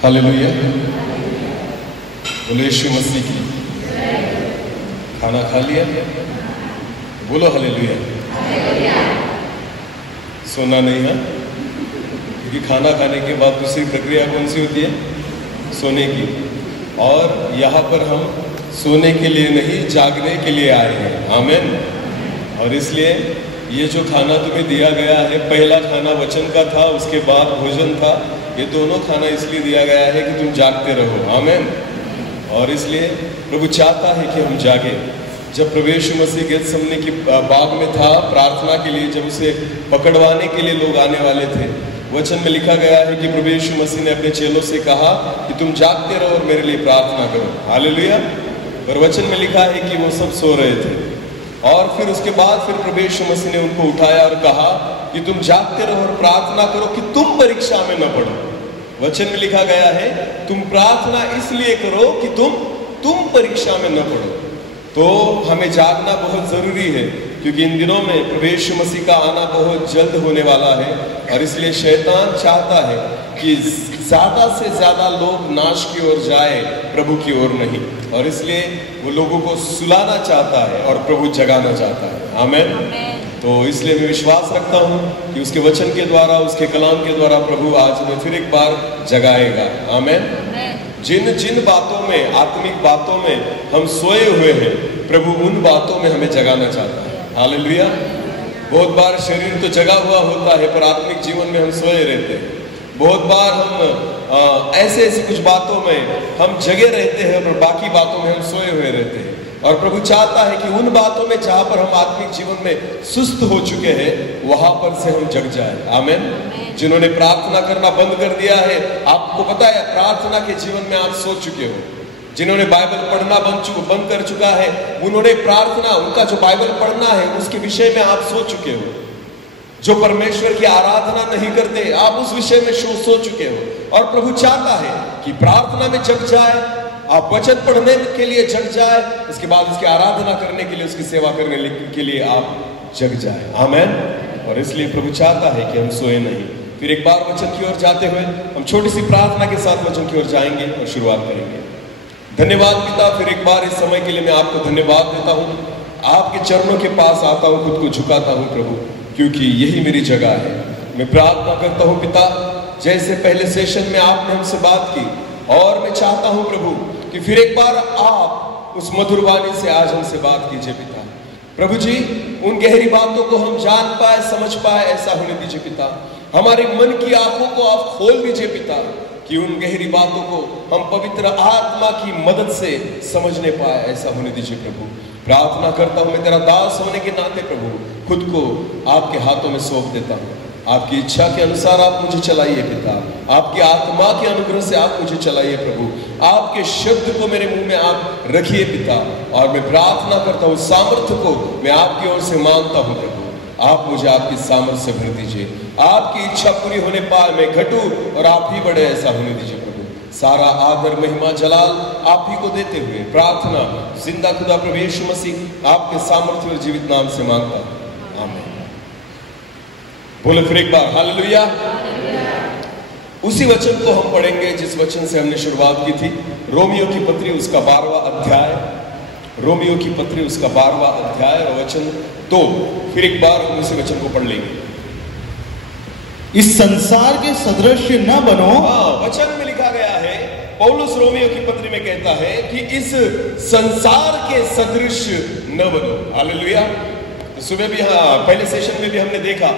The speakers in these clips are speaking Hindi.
हालेलुया। बोलो यीशु मसीह की। खाना खा लिया? बोलो हालेलुया। सोना नहीं है, क्योंकि खाना खाने के बाद दूसरी प्रक्रिया कौन सी होती है? सोने की। और यहाँ पर हम सोने के लिए नहीं, जागने के लिए आए हैं। आमीन। और इसलिए ये जो खाना तुम्हें दिया गया है, पहला खाना वचन का था, उसके बाद भोजन था। ये दोनों खाना इसलिए दिया गया है कि तुम जागते रहो। आमीन। और इसलिए प्रभु चाहता है कि हम जागे। जब प्रभु यीशु मसीह गेतसेमनी की बाग में था प्रार्थना के लिए, जब उसे पकड़वाने के लिए लोग आने वाले थे, वचन में लिखा गया है कि प्रभु यीशु मसीह ने अपने चेलों से कहा कि तुम जागते रहो और मेरे लिए प्रार्थना करो। हालेलुया। और वचन में लिखा है कि वो सब सो रहे थे। और फिर उसके बाद फिर प्रभु यीशु मसीह ने उनको उठाया और कहा कि तुम जागते रहो और प्रार्थना करो कि तुम परीक्षा में न पड़ो। वचन में लिखा गया है तुम प्रार्थना इसलिए करो कि तुम परीक्षा में न पड़ो। तो हमें जागना बहुत जरूरी है, क्योंकि इन दिनों में प्रभु यीशु मसीह का आना बहुत जल्द होने वाला है। और इसलिए शैतान चाहता है कि ज्यादा से ज्यादा लोग नाश की ओर जाए, प्रभु की ओर नहीं। और इसलिए वो लोगों को सुलाना चाहता है और प्रभु जगाना चाहता है। आमीन। तो इसलिए मैं विश्वास रखता हूँ कि उसके वचन के द्वारा, उसके कलाम के द्वारा प्रभु आज हमें फिर एक बार जगाएगा। आमीन। जिन जिन बातों में, आत्मिक बातों में हम सोए हुए हैं, प्रभु उन बातों में हमें जगाना चाहता है। हालेलुया। बहुत बार शरीर तो जगा हुआ होता है, पर आत्मिक जीवन में हम सोए रहते हैं। बहुत बार हम ऐसे कुछ बातों में हम जगे रहते हैं और बाकी बातों में हम सोए हुए रहते हैं। और प्रभु चाहता है कि उन बातों में जहां पर हम आत्मिक जीवन में सुस्त हो चुके हैं, वहां पर से हम जग जाए। आमीन। जिन्होंने प्रार्थना करना बंद कर दिया है, आपको पता है प्रार्थना के जीवन में आप सो चुके हो। जिन्होंने बाइबल पढ़ना बंद कर चुका है, उन्होंने प्रार्थना, उनका जो बाइबल पढ़ना है उसके विषय में आप सो चुके हो। जो परमेश्वर की आराधना नहीं करते, आप उस विषय में सो चुके हो। और प्रभु चाहता है कि प्रार्थना में जग जाए, आप वचन पढ़ने के लिए जग जाए, उसके बाद उसकी आराधना करने के लिए, उसकी सेवा करने के लिए आप जग जाए। आमीन। और इसलिए प्रभु चाहता है कि हम सोए नहीं। फिर एक बार वचन की ओर जाते हुए हम छोटी सी प्रार्थना के साथ वचन की ओर जाएंगे और शुरुआत करेंगे। धन्यवाद पिता, फिर एक बार इस समय के लिए मैं आपको धन्यवाद देता हूँ। आपके चरणों के पास आता हूँ, खुद को झुकाता हूँ प्रभु, क्योंकि यही मेरी जगह है। मैं प्रार्थना करता हूँ पिता, जैसे पहले सेशन में आपने हमसे बात की, और मैं चाहता हूँ प्रभु कि फिर एक बार आप उस मधुर वाणी से आज हमसे बात कीजिए पिता। प्रभु जी, उन गहरी बातों को हम जान पाए, समझ पाए, ऐसा होने दीजिए पिता। हमारे मन की आंखों को आप खोल दीजिए पिता, कि उन गहरी बातों को हम पवित्र आत्मा की मदद से समझने पाए, ऐसा होने दीजिए प्रभु। प्रार्थना करता हूँ, मैं तेरा दास होने के नाते प्रभु खुद को आपके हाथों में सौंप देता हूँ। आपकी इच्छा के अनुसार आप मुझे चलाइए पिता। आपकी आत्मा के अनुग्रह से आप मुझे चलाइए प्रभु। आपके शब्द को मेरे मुंह में आप रखिए पिता। और मैं प्रार्थना करता हूँ, सामर्थ्य को मैं आपकी ओर से मांगता हूँ प्रभु। आप मुझे आपकी सामर्थ्य से भर दीजिए। आपकी इच्छा पूरी होने पाए, मैं घटूं और आप ही बढ़े, ऐसा होने दीजिए प्रभु। सारा आदर, महिमा, जलाल आप ही को देते हुए प्रार्थना जिंदा खुदा प्रभु यीशु मसीह आपके सामर्थ्य और जीवित नाम से मांगता हूं। आमीन। बोले फिर एक बार हालेलुया। उसी वचन को हम पढ़ेंगे जिस वचन से हमने शुरुआत की थी, रोमियो की पत्री उसका 12वां अध्याय। रोमियो की पत्री उसका 12वां अध्याय और वचन 2। फिर एक बार हम उसी वचन को पढ़ लेंगे। इस संसार के सदृश न बनो। वचन में लिखा गया है, पौलुस रोमियो की पत्री में कहता है कि इस संसार के सदृश न बनो। हालेलुया। सुबह भी, पहले सेशन में भी हमने देखा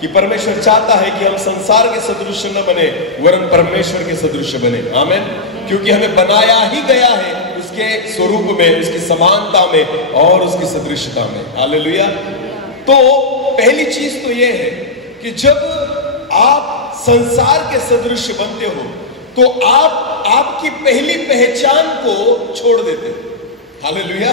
कि परमेश्वर चाहता है कि हम संसार के सदृश न बने, वरन परमेश्वर के सदृश बने। आमीन। क्योंकि हमें बनाया ही गया है उसके स्वरूप में, उसकी समानता में और उसकी सदृशता में। हालेलुया। तो पहली चीज तो यह है कि जब आप संसार के सदृश बनते हो, तो आप आपकी पहली पहचान को छोड़ देते हो। हालेलुया।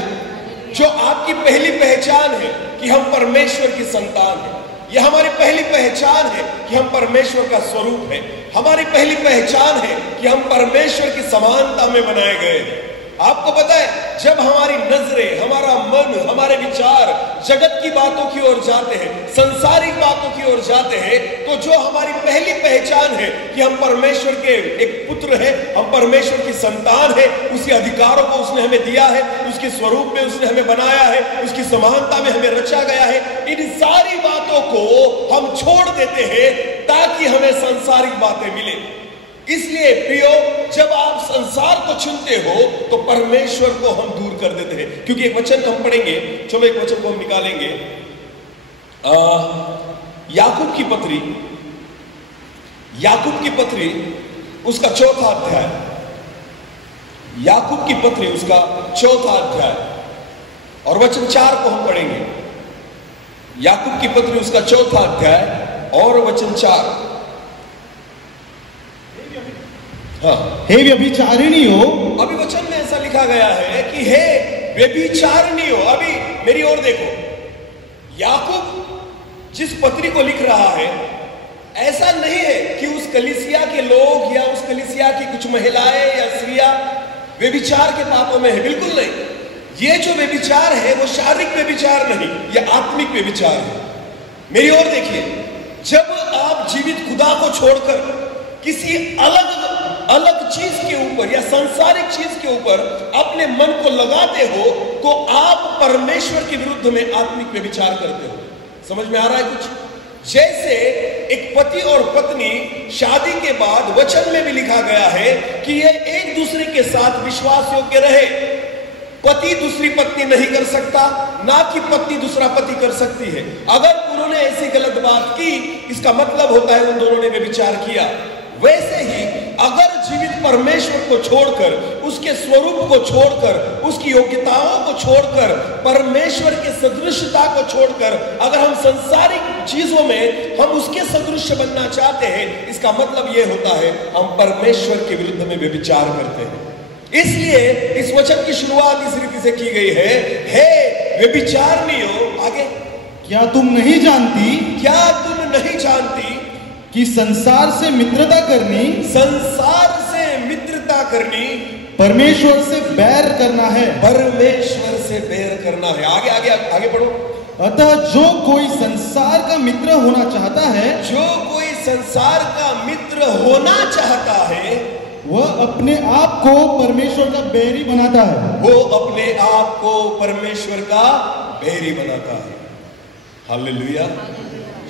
जो आपकी पहली पहचान है कि हम परमेश्वर की संतान हैं, यह हमारी पहली पहचान है कि हम परमेश्वर का स्वरूप है। हमारी पहली पहचान है कि हम परमेश्वर की समानता में बनाए गए हैं। आपको पता है, जब हमारी नजरें, हमारा मन, हमारे विचार जगत की बातों की ओर जाते हैं, संसारिक बातों की ओर जाते हैं, तो जो हमारी पहली पहचान है कि हम परमेश्वर के एक पुत्र हैं, हम परमेश्वर की संतान हैं, उसी अधिकारों को उसने हमें दिया है, उसके स्वरूप में उसने हमें बनाया है, उसकी समानता में हमें रचा गया है, इन सारी बातों को हम छोड़ देते हैं ताकि हमें सांसारिक बातें मिले। इसलिए प्रियो, जब आप संसार को चुनते हो तो परमेश्वर को हम दूर कर देते हैं। क्योंकि एक वचन हम पढ़ेंगे, चलो एक वचन को हम निकालेंगे, याकूब की पत्री उसका चौथा अध्याय, याकूब की पत्री उसका चौथा अध्याय और वचन 4 को हम पढ़ेंगे। याकूब की पत्री उसका चौथा अध्याय और वचन 4। हाँ, हे व्यभिचारिणियों, अभी वचन में ऐसा लिखा गया है कि हे व्यभिचारिणियों। अभी मेरी ओर देखो, याकूब जिस पत्री को लिख रहा है, ऐसा नहीं है कि उस कलीसिया के लोग या उस कलीसिया की कुछ महिलाएं या स्त्रियां व्यभिचार के पापों में है, बिल्कुल नहीं। ये जो व्यभिचार है वो शारीरिक व्यभिचार नहीं, यह आत्मिक व्यभिचार है। मेरी ओर देखिए, जब आप जीवित खुदा को छोड़कर किसी अलग चीज के ऊपर या सांसारिक चीज के ऊपर अपने मन को लगाते हो तो आप परमेश्वर के विरुद्ध में आत्मिक व्यभिचार करते हो। समझ में आ रहा है कुछ? जैसे एक पति और पत्नी शादी के बाद वचन में भी लिखा गया है कि ये एक दूसरे के साथ विश्वास योग्य रहे। पति दूसरी पत्नी नहीं कर सकता, ना कि पत्नी दूसरा पति कर सकती है। अगर उन्होंने ऐसी गलत बात की, इसका मतलब होता है उन दोनों ने व्यभिचार किया। वैसे ही अगर जीवित परमेश्वर को छोड़कर, उसके स्वरूप को छोड़कर, उसकी योग्यताओं को छोड़कर, परमेश्वर के सदृशता को छोड़कर अगर हम संसारिक चीजों में हम उसके सदृश बनना चाहते हैं, इसका मतलब यह होता है हम परमेश्वर के विरुद्ध में व्यभिचार करते हैं। इसलिए इस वचन की शुरुआत इस रीति से की गई है, हे व्यभिचारिणियों। आगे, क्या तुम नहीं जानती कि संसार से मित्रता करनी परमेश्वर से बैर करना है। आगे पढ़ो। अतः जो कोई संसार का मित्र होना चाहता है, वह अपने आप को परमेश्वर का बैरी बनाता है। हालेलुया।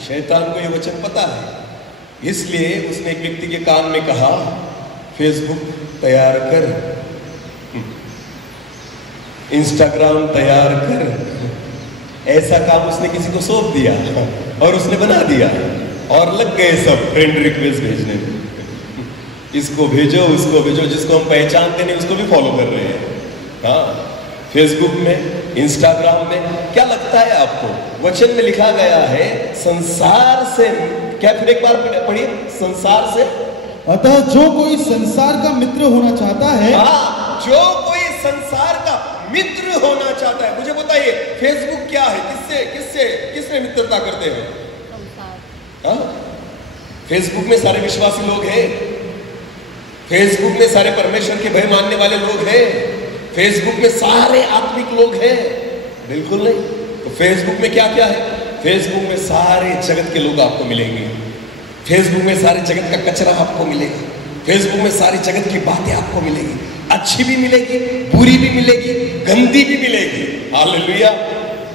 शैतान को यह वचन पता है, इसलिए उसने एक व्यक्ति के कान में कहा, फेसबुक तैयार कर, इंस्टाग्राम तैयार कर। ऐसा काम उसने किसी को सौंप दिया और उसने बना दिया और लग गए सब फ्रेंड रिक्वेस्ट भेजने। इसको भेजो, उसको भेजो, जिसको हम पहचानते नहीं उसको भी फॉलो कर रहे हैं। हाँ, फेसबुक में, इंस्टाग्राम में। क्या लगता है आपको? वचन में लिखा गया है संसार से, क्या फिर एक बार पढ़िए, संसार से। अतः जो कोई संसार का मित्र होना चाहता है, जो कोई संसार का मित्र होना चाहता है। मुझे बताइए, फेसबुक क्या है? किससे मित्रता करते हैं? फेसबुक में सारे विश्वासी लोग हैं, फेसबुक में सारे परमेश्वर के भय मानने वाले लोग हैं, फेसबुक में सारे आत्मिक लोग हैं? बिल्कुल नहीं। तो फेसबुक में क्या क्या है? फेसबुक में सारे जगत के लोग आपको मिलेंगे, फेसबुक में सारे जगत का कचरा आपको मिलेगा, फेसबुक में सारी जगत की बातें आपको मिलेगी, अच्छी भी मिलेगी, बुरी भी मिलेगी, गंदी भी मिलेगी। हालेलुया।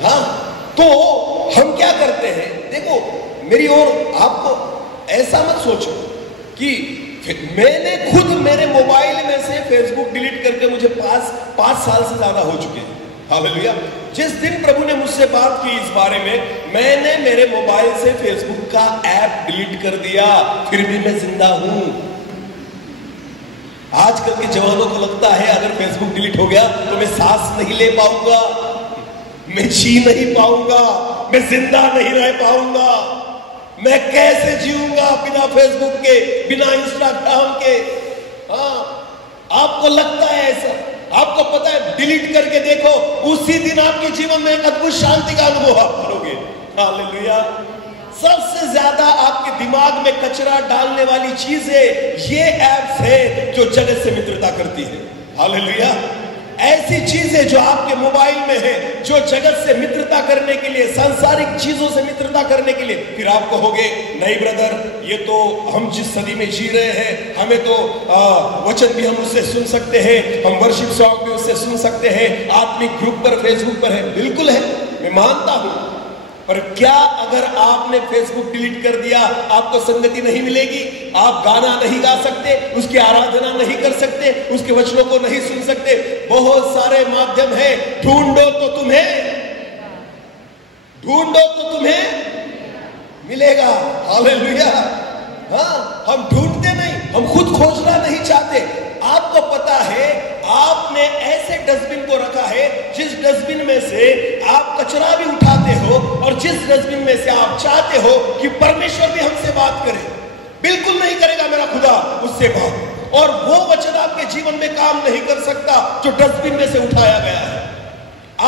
हाँ, तो हम क्या करते हैं? देखो मेरी ओर, आपको ऐसा मत सोचो कि मैंने खुद मेरे मोबाइल में से फेसबुक डिलीट करके मुझे 5 साल से ज्यादा हो चुके हैं। हालेलुया। जिस दिन प्रभु ने मुझसे बात की इस बारे में, मैंने मेरे मोबाइल से फेसबुक का ऐप डिलीट कर दिया, फिर भी मैं जिंदा हूं। आजकल के जवानों को लगता है अगर फेसबुक डिलीट हो गया तो मैं सांस नहीं ले पाऊंगा, मैं जी नहीं पाऊंगा, मैं जिंदा नहीं रह पाऊंगा, मैं कैसे जीऊंगा बिना फेसबुक के, बिना इंस्टाग्राम के। हाँ, आपको लगता है ऐसा? आपको पता है, डिलीट करके देखो, उसी दिन आपके जीवन में एक अद्भुत शांति का अनुभव आप करोगे। हालेलुया। सबसे ज्यादा आपके दिमाग में कचरा डालने वाली चीजें ये ऐप्स है जो जगत से मित्रता करती है। हालेलुया। ऐसी चीजें जो आपके मोबाइल में है, जो जगत से मित्रता करने के लिए, सांसारिक चीजों से मित्रता करने के लिए, फिर आप कहोगे नहीं ब्रदर, ये तो हम जिस सदी में जी रहे हैं, हमें तो वचन भी हम उससे सुन सकते हैं, हम वर्शिप सॉन्ग भी उससे सुन सकते हैं, आत्मिक ग्रुप पर फेसबुक पर है। बिल्कुल है, मैं मानता हूं, पर क्या अगर आपने फेसबुक डिलीट कर दिया आपको संगति नहीं मिलेगी? आप गाना नहीं गा सकते, उसकी आराधना नहीं कर सकते, उसके वचनों को नहीं सुन सकते? बहुत सारे माध्यम है, ढूंढो तो तुम्हें मिलेगा। हालेलुया। हाँ, हम ढूंढते नहीं, हम खुद खोजना नहीं चाहते। आपको पता है, आपने ऐसे डस्टबिन को रखा है जिस डस्टबिन में से आप कचरा भी उठाते हो, और जिस डस्टबिन में से आप चाहते हो कि परमेश्वर भी हमसे बात करे। बिल्कुल नहीं करेगा मेरा खुदा उससे बात, और वो वचन आपके जीवन में काम नहीं कर सकता जो डस्टबिन में से उठाया गया है।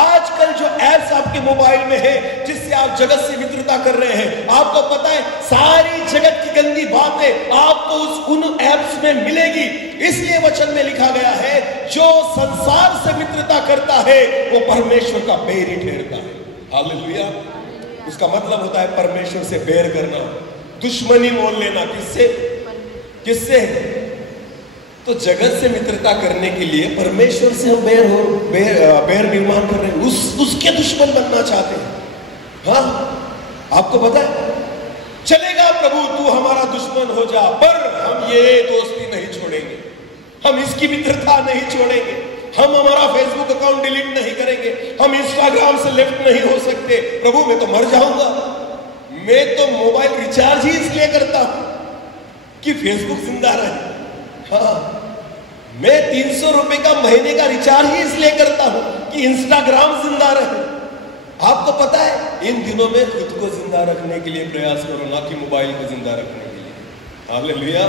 आजकल जो एप्स आपके मोबाइल में है, जिससे आप जगत से मित्रता कर रहे हैं, आपको पता है सारी जगत की गंदी बातें आपको उन एप्स में मिलेगी। इसलिए वचन में लिखा गया है, जो संसार से मित्रता करता है वो परमेश्वर का बैर ही ठहरता है। हालेलुया। उसका मतलब होता है परमेश्वर से बैर करना, दुश्मनी मोल लेना। किससे? तो जगत से मित्रता करने के लिए परमेश्वर से हम बैर निर्माण कर रहे हैं, उसके दुश्मन बनना चाहते हैं। हाँ, आपको पता है, चलेगा प्रभु तू हमारा दुश्मन हो जा, पर हम ये दोस्ती नहीं छोड़ेंगे, हम इसकी मित्रता नहीं छोड़ेंगे, हम हमारा फेसबुक अकाउंट डिलीट नहीं करेंगे, हम इंस्टाग्राम से लेफ्ट नहीं हो सकते। प्रभु मैं तो मर जाऊंगा, मैं तो मोबाइल रिचार्ज ही इसलिए करता हूं कि फेसबुक जिंदा रहे। हाँ, मैं 300 रुपए का महीने का रिचार्ज ही इसलिए करता हूं कि इंस्टाग्राम जिंदा रहे। आपको पता है, इन दिनों में खुद को जिंदा रखने के लिए प्रयास करो, ना कि मोबाइल को जिंदा रखने के लिए। हालेलुया।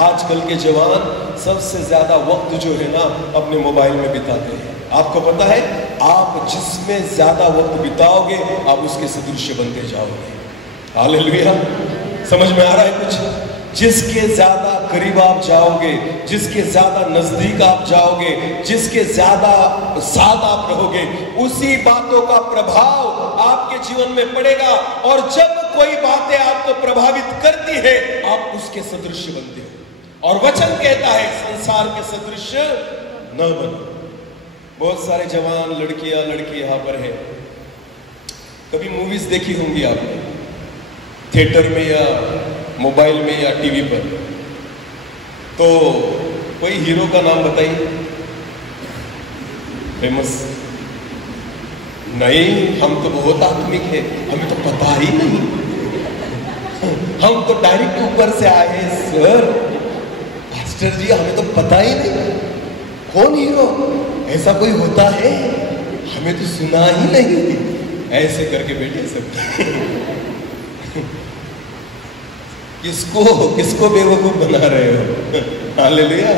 आजकल के जवान सबसे ज्यादा वक्त जो है ना अपने मोबाइल में बिताते हैं। आपको पता है, आप जिसमें ज्यादा वक्त बिताओगे आप उसके सदृश बनते जाओगे। हालेलुया। समझ में आ रहा है कुछ? जिसके ज्यादा करीब आप जाओगे, जिसके ज्यादा नजदीक आप जाओगे, जिसके ज्यादा साथ आप रहोगे, उसी बातों का प्रभाव आपके जीवन में पड़ेगा। और जब कोई बातें आपको प्रभावित करती है, आप उसके सदृश बनते हो। और वचन कहता है, संसार के सदृश न बनो। बहुत सारे जवान लड़कियां लड़के यहां पर है, कभी मूवीज देखी होंगी आपने, थिएटर में या मोबाइल में या टीवी पर। तो कोई हीरो का नाम बताइए, फेमस। नहीं, हम तो बहुत आत्मिक है, हमें तो पता ही नहीं, हम तो डायरेक्ट ऊपर से आए हैं सर, मास्टर जी हमें तो पता ही नहीं कौन हीरो, ऐसा कोई होता है, हमें तो सुना ही नहीं। ऐसे करके बैठे सब। किसको बेवकूफ बना रहे हो? हालेलुया।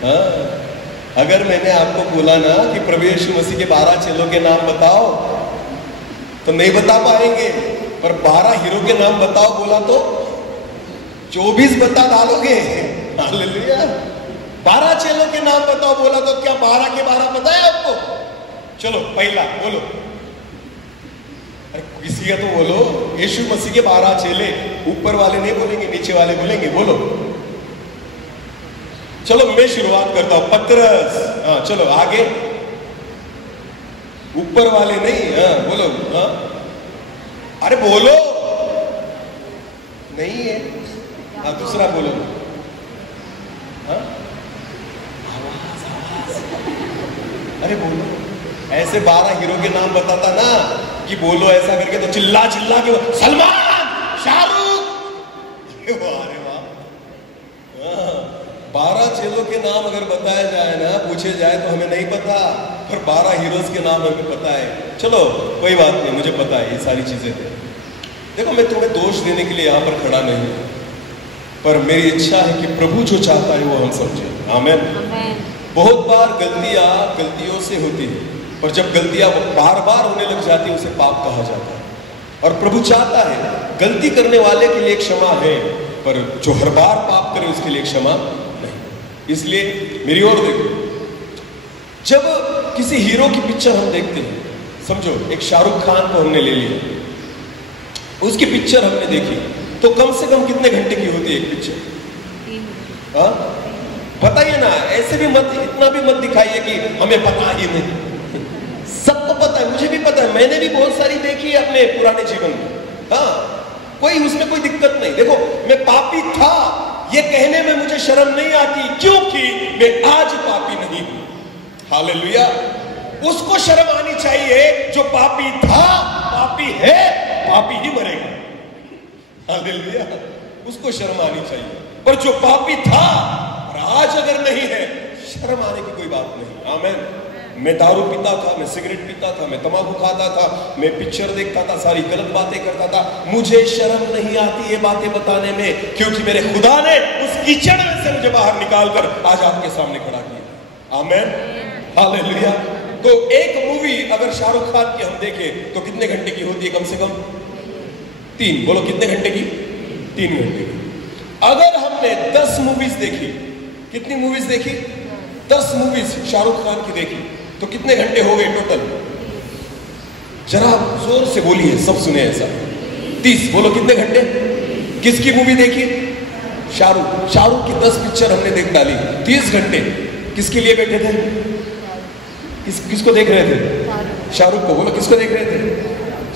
हाँ, अगर मैंने आपको बोला ना कि प्रभु यीशु मसीह के 12 चेलों के नाम बताओ, तो नहीं बता पाएंगे, पर 12 हीरो के नाम बताओ बोला तो 24 बता डालोगे। हालेलुया। 12 चेलों के नाम बताओ बोला तो क्या 12 के 12 पता है आपको? चलो पहला बोलो, किसी का तो बोलो। यीशु मसीह के 12 चेले, ऊपर वाले नहीं बोलेंगे, नीचे वाले बोलेंगे। बोलो, चलो मैं शुरुआत करता हूं। पतरस, हाँ चलो आगे, ऊपर वाले नहीं। हाँ बोलो, हाँ अरे बोलो, नहीं है। हाँ दूसरा बोलो, हाँ अरे बोलो। ऐसे 12 हीरो के नाम बताता ना कि बोलो ऐसा करके, तो चिल्ला चिल्ला के सलमान, शाहरुख, अरे वाह। 12 चेलों के नाम अगर बताया जाए ना, पूछे जाए तो हमें नहीं पता, पर 12 हीरोज के नाम हमें पता है। चलो कोई बात नहीं, मुझे पता है ये सारी चीजें। देखो मैं तुम्हें दोष देने के लिए यहाँ पर खड़ा नहीं हूं, पर मेरी इच्छा है कि प्रभु जो चाहता है वो हम समझे। आमीन। बहुत बार गलतियों से होती है, पर जब गलतियां बार बार होने लग जाती है उसे पाप कहा जाता है। और प्रभु चाहता है गलती करने वाले के लिए क्षमा है, पर जो हर बार पाप करे उसके लिए क्षमा नहीं। इसलिए मेरी ओर देखो, जब किसी हीरो की पिक्चर हम देखते हैं, समझो एक शाहरुख खान को हमने ले लिया, उसकी पिक्चर हमने देखी, तो कम से कम कितने घंटे की होती है एक पिक्चर? हाँ, बताइए ना, ऐसे भी मत, इतना भी मत दिखाइए कि हमें पता ही नहीं। सबको पता है, मुझे भी पता है, मैंने भी बहुत सारी देखी है अपने पुराने जीवन में। हाँ, कोई उसमें कोई दिक्कत नहीं। देखो, मैं पापी था ये कहने में मुझे शर्म नहीं आती, क्योंकि मैं आज पापी नहीं हूं। हालेलुया। उसको शर्म आनी चाहिए जो पापी था, पापी है, पापी ही मरेगा। हालेलुया। उसको शर्म आनी चाहिए। पर जो पापी था और आज अगर नहीं है, शर्म आने की कोई बात नहीं। आमीन। मैं दारू पीता था, मैं सिगरेट पीता था, मैं तंबाकू खाता था, मैं पिक्चर देखता था, सारी गलत बातें करता था, मुझे शर्म नहीं आती ये बातें बताने में, क्योंकि मेरे खुदा ने उस कीचड़ में से मुझे बाहर निकालकर आज आपके सामने खड़ा किया। आमीन। हालेलुया। तो एक मूवी अगर शाहरुख खान की हम देखें तो कितने घंटे की होती है? कम से कम 3। बोलो कितने घंटे की? 3 घंटे की। अगर हमने 10 मूवीज देखी, कितनी मूवीज देखी? 10 मूवीज शाहरुख खान की देखी, तो कितने घंटे हो गए टोटल? जरा जोर से बोलिए, सब सुने ऐसा। 30। बोलो कितने घंटे? किसकी मूवी देखी? शाहरुख की 10 पिक्चर हमने देख डाली, 30 घंटे। किसके लिए बैठे थे? किसको देख रहे थे? शाहरुख को। बोलो किसको देख रहे थे?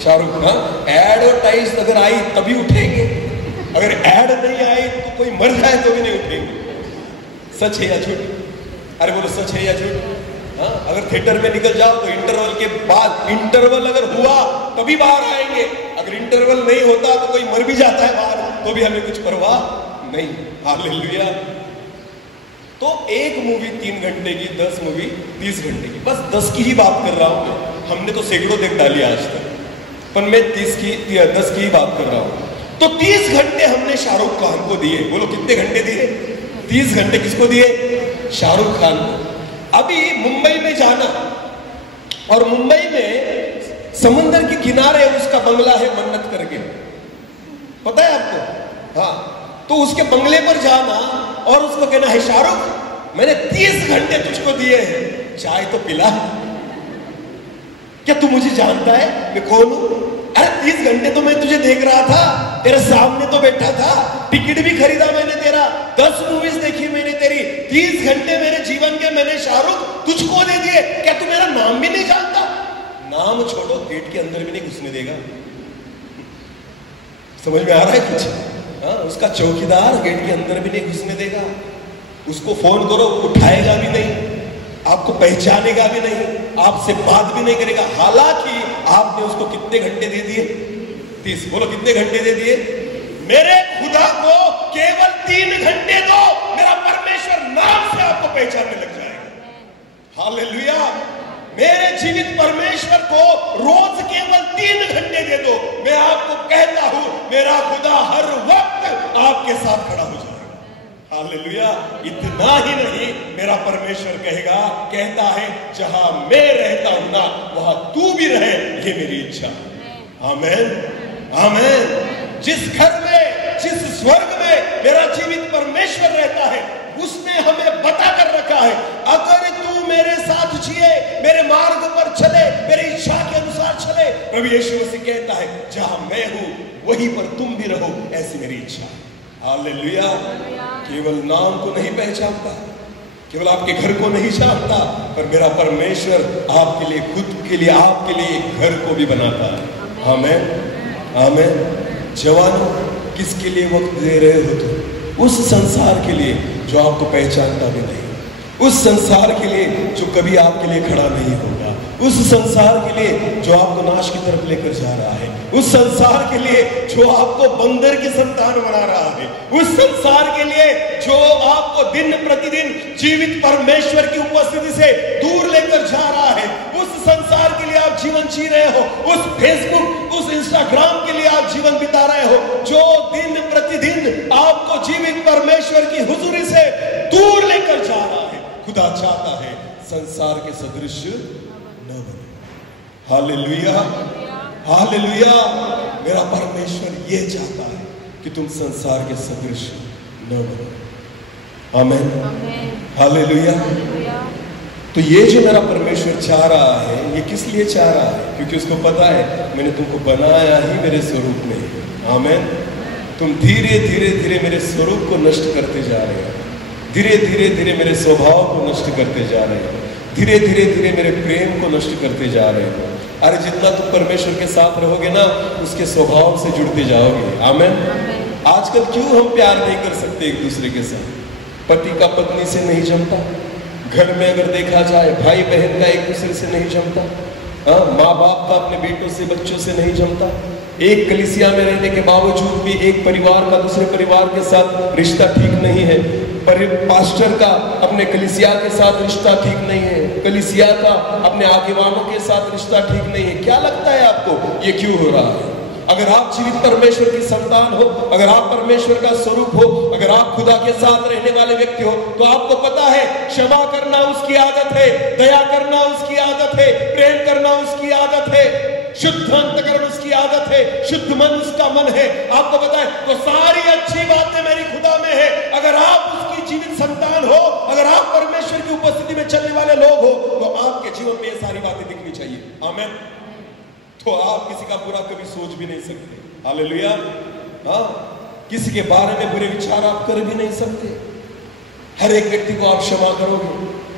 शाहरुख। हाँ, एडवर्टाइज अगर आई तभी उठेंगे, अगर एड नहीं आई तो कोई मर जाए तो भी नहीं उठेंगे। सच है या झूठ? अरे बोलो सच है या झूठ? हाँ, अगर थिएटर में निकल जाओ तो इंटरवल के बाद, इंटरवल अगर हुआ तभी बाहर आएंगे, अगर इंटरवल नहीं होता तो कोई मर भी जाता है बाहर तो भी हमें कुछ परवाह नहीं। हालेलुया। तो एक मूवी 3 घंटे की, 10 मूवी 30 घंटे की। बस 10 की ही बात कर रहा हूं। हमने तो सैकड़ों देख डाली आज तक, पर मैं 10 की ही बात कर रहा हूं। तो 30 घंटे हमने शाहरुख खान को दिए। बोलो कितने घंटे दिए? 30 घंटे किसको दिए? शाहरुख खान को। अभी मुंबई में जाना, और मुंबई में समुद्र के किनारे उसका बंगला है मन्नत करके, पता है आपको? हाँ, तो उसके बंगले पर जाना और उसको कहना है शाहरुख, मैंने 30 घंटे तुझको दिए हैं, चाय तो पिला। क्या तू मुझे जानता है मैं कौन हूं? अरे 30 घंटे तो मैं तुझे देख रहा था, तेरे सामने तो बैठा था, टिकट भी खरीदा मैंने तेरा, 10 मूवीज देखी मैंने तेरी, 30 घंटे मेरे जीवन के मैंने शाहरुख तुझको दे दिए। क्या तू मेरा नाम भी नहीं जानता? नाम छोड़ो, गेट के अंदर भी नहीं घुसने देगा। समझ में आ रहा है कुछ? हाँ, उसका चौकीदार गेट के अंदर भी नहीं घुसने देगा। उसको फोन करो, उठाएगा भी नहीं, आपको पहचानेगा भी नहीं, आपसे बात भी नहीं करेगा। हालांकि आपने उसको कितने घंटे दे दिए? 30। बोलो कितने घंटे दे दिए? मेरे खुदा को केवल 3 घंटे दो, मेरा परमेश्वर नाम से आपको पहचानने लग जाएगा। हालेलुया। मेरे जीवित परमेश्वर को रोज केवल 3 घंटे दे दो, मैं आपको कहता हूं मेरा खुदा हर वक्त आपके साथ खड़ा हो जाएगा। हालेलुया। इतना ही नहीं, मेरा परमेश्वर कहता है जहां मैं रहता हूं ना, वहां तू भी रहे, ये मेरी इच्छा। आमीन। आमीन। जिस घर में, जिस स्वर्ग में मेरा जीवित परमेश्वर रहता है, उसने हमें बता कर रखा है, अगर तू मेरे साथ जिए, मेरे मार्ग पर चले, मेरी इच्छा के अनुसार चले, प्रभु यीशु मसीह कहता है जहां मैं हूं वहीं पर तुम भी रहो, ऐसी मेरी इच्छा है। हालेलुया। केवल नाम को नहीं पहचानता, केवल आपके घर को नहीं जानता, पर मेरा परमेश्वर आपके लिए, खुद के लिए, आपके लिए एक घर को भी बनाता है। आमीन। आमीन। जवानों, किसके लिए वक्त दे रहे हो तुम? उस संसार के लिए जो आपको पहचानता भी नहीं, उस संसार के लिए जो कभी आपके लिए खड़ा नहीं होगा, उस संसार के लिए जो आपको नाश की तरफ लेकर जा रहा है, उस संसार के लिए जो आपको बंदर की संतान बना रहा है, उस संसार के लिए जो आपको दिन प्रतिदिन जीवित परमेश्वर की उपस्थिति से दूर लेकर जा रहा है, उस संसार के लिए आप जीवन जी रहे हो, उस फेसबुक, उस इंस्टाग्राम के लिए आप जीवन बिता रहे हो, जो दिन प्रतिदिन आपको जीवित परमेश्वर की हुजूरी से दूर लेकर जा रहा है, खुदा चाहता है संसार के सदृश न बने। हालेलुया। हालेलुया। मेरा परमेश्वर ये चाहता है कि तुम संसार के सदृश न बनो। आमीन। हालेलुया। तो ये जो मेरा परमेश्वर चाह रहा है, ये किस लिए चाह रहा है? क्योंकि उसको पता है मैंने तुमको बनाया ही मेरे स्वरूप में। आमेन। तुम धीरे धीरे धीरे मेरे स्वरूप को नष्ट करते जा रहे हो, धीरे धीरे धीरे मेरे स्वभाव को नष्ट करते जा रहे हो, धीरे धीरे धीरे मेरे प्रेम को नष्ट करते जा रहे हो। अरे जितना तुम परमेश्वर के साथ रहोगे ना, उसके स्वभाव से जुड़ते जाओगे। आमेन। आजकल क्यों हम प्यार नहीं कर सकते एक दूसरे के साथ? पति का पत्नी से नहीं जमता, घर में अगर देखा जाए भाई बहन का एक दूसरे से नहीं जमता, माँ बाप का अपने बेटों से बच्चों से नहीं जमता। एक कलीसिया में रहने के बावजूद भी एक परिवार का दूसरे परिवार के साथ रिश्ता ठीक नहीं है, पास्टर का अपने कलीसिया के साथ रिश्ता ठीक नहीं है, कलीसिया का अपने आगेवानों के साथ रिश्ता ठीक नहीं है। क्या लगता है आपको ये क्यों हो रहा है? अगर आप जीवित परमेश्वर की संतान हो, अगर आप परमेश्वर का स्वरूप हो, अगर आप खुदा के साथ रहने वाले व्यक्ति हो, तो आपको पता है क्षमा करना उसकी आदत है, दया करना उसकी आदत है, प्रेम करना उसकी आदत है, शुद्ध अंतकरण उसकी आदत है, शुद्ध मन उसका मन है। आपको पता है तो सारी अच्छी बातें मेरी खुदा में है। अगर आप उसकी जीवित संतान हो, अगर आप परमेश्वर की उपस्थिति में चलने वाले लोग हो, तो आपके जीवन में ये सारी बातें दिखनी चाहिए। आमीन। तो आप किसी का बुरा कभी सोच भी नहीं सकते। हालेलुया। हाँ, किसी के बारे में बुरे विचार आप कर भी नहीं सकते। हर एक व्यक्ति को आप क्षमा करोगे,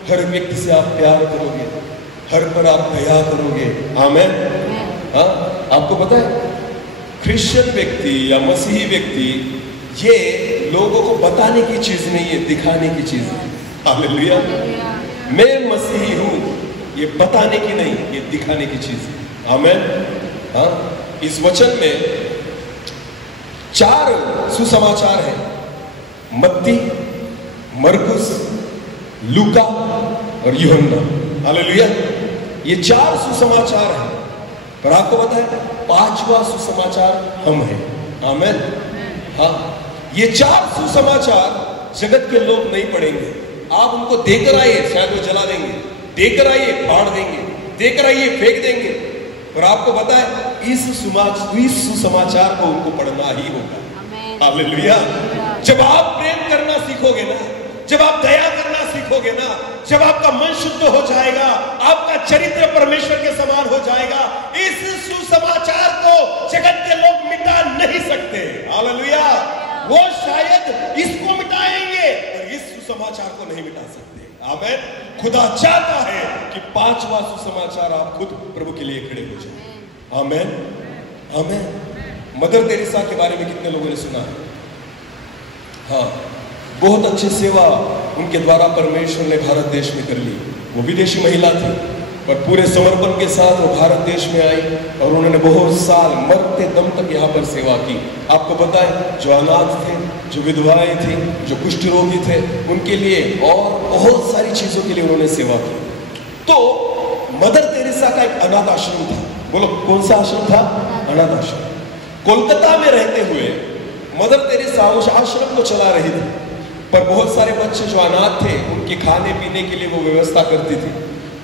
हर व्यक्ति से आप प्यार करोगे, हर पर आप दया करोगे। आमीन। हाँ, आपको पता है क्रिश्चियन व्यक्ति या मसीही व्यक्ति ये लोगों को बताने की चीज नहीं है, दिखाने की चीज है। हालेलुया। मैं मसीही हूं, ये बताने की नहीं, ये दिखाने की चीज है। आमीन। हाँ, इस वचन में 4 सुसमाचार हैं, मत्ती, मरकुस, लूका और यूहन्ना। हालेलुया। ये 4 सुसमाचार हैं, पर आपको पता है 5वां सुसमाचार हम हैं। आमीन। हाँ, ये 4 सुसमाचार जगत के लोग नहीं पढ़ेंगे। आप उनको देकर आइए, शायद वो जला देंगे, देकर आइए फाड़ देंगे, देकर आइए फेंक देंगे। और आपको पता है इस सुसमाचार को उनको पढ़ना ही होगा। हालेलुया। जब आप प्रेम करना सीखोगे ना, जब आप दया करना सीखोगे ना, जब आपका मन शुद्ध हो जाएगा, आपका चरित्र परमेश्वर के समान हो जाएगा, इस सुसमाचार को जगत के लोग मिटा नहीं सकते। हालेलुया। वो शायद इसको मिटाएंगे पर इस सुसमाचार को नहीं मिटा सकते। आमीन। खुदा चाहता है कि 5वां सुसमाचार आप खुद प्रभु के लिए खड़े हो जाए। आमीन। आमीन। मदर तेरेसा के बारे में कितने लोगों ने सुना है? हाँ, बहुत अच्छी सेवा उनके द्वारा परमेश्वर ने भारत देश में कर ली। वो विदेशी महिला थी और पूरे समर्पण के साथ वो भारत देश में आई और उन्होंने बहुत साल मरते दम तक यहाँ पर सेवा की। आपको पता है जो अनाथ थे, जो विधवाएं थी, जो कुष्ठ रोगी थे, उनके लिए और बहुत सारी चीजों के लिए उन्होंने सेवा की। तो मदर तेरेसा का एक अनाथ आश्रम था। बोलो कौन सा आश्रम था? अनाथ आश्रम। कोलकाता में रहते हुए मदर तेरेसा उस आश्रम को चला रही थी, पर बहुत सारे बच्चे जो अनाथ थे उनके खाने पीने के लिए वो व्यवस्था करती थी।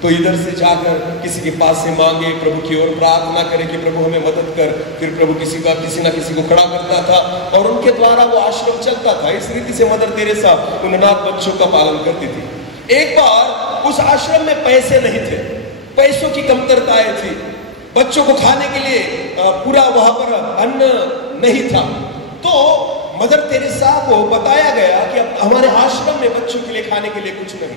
तो इधर से जाकर किसी के पास से मांगे, प्रभु की ओर प्रार्थना करे कि प्रभु हमें मदद कर, फिर प्रभु किसी ना किसी को खड़ा करता था और उनके द्वारा वो आश्रम चलता था। इस रीति से मदर तेरेसा उन अनाथ बच्चों का पालन करती थी। एक बार उस आश्रम में पैसे नहीं थे, पैसों की कमतरताएं थी, बच्चों को खाने के लिए पूरा वहां पर अन्न नहीं था। तो मदर तेरेसा को बताया गया कि अब हमारे आश्रम में बच्चों के लिए खाने के लिए कुछ नहीं।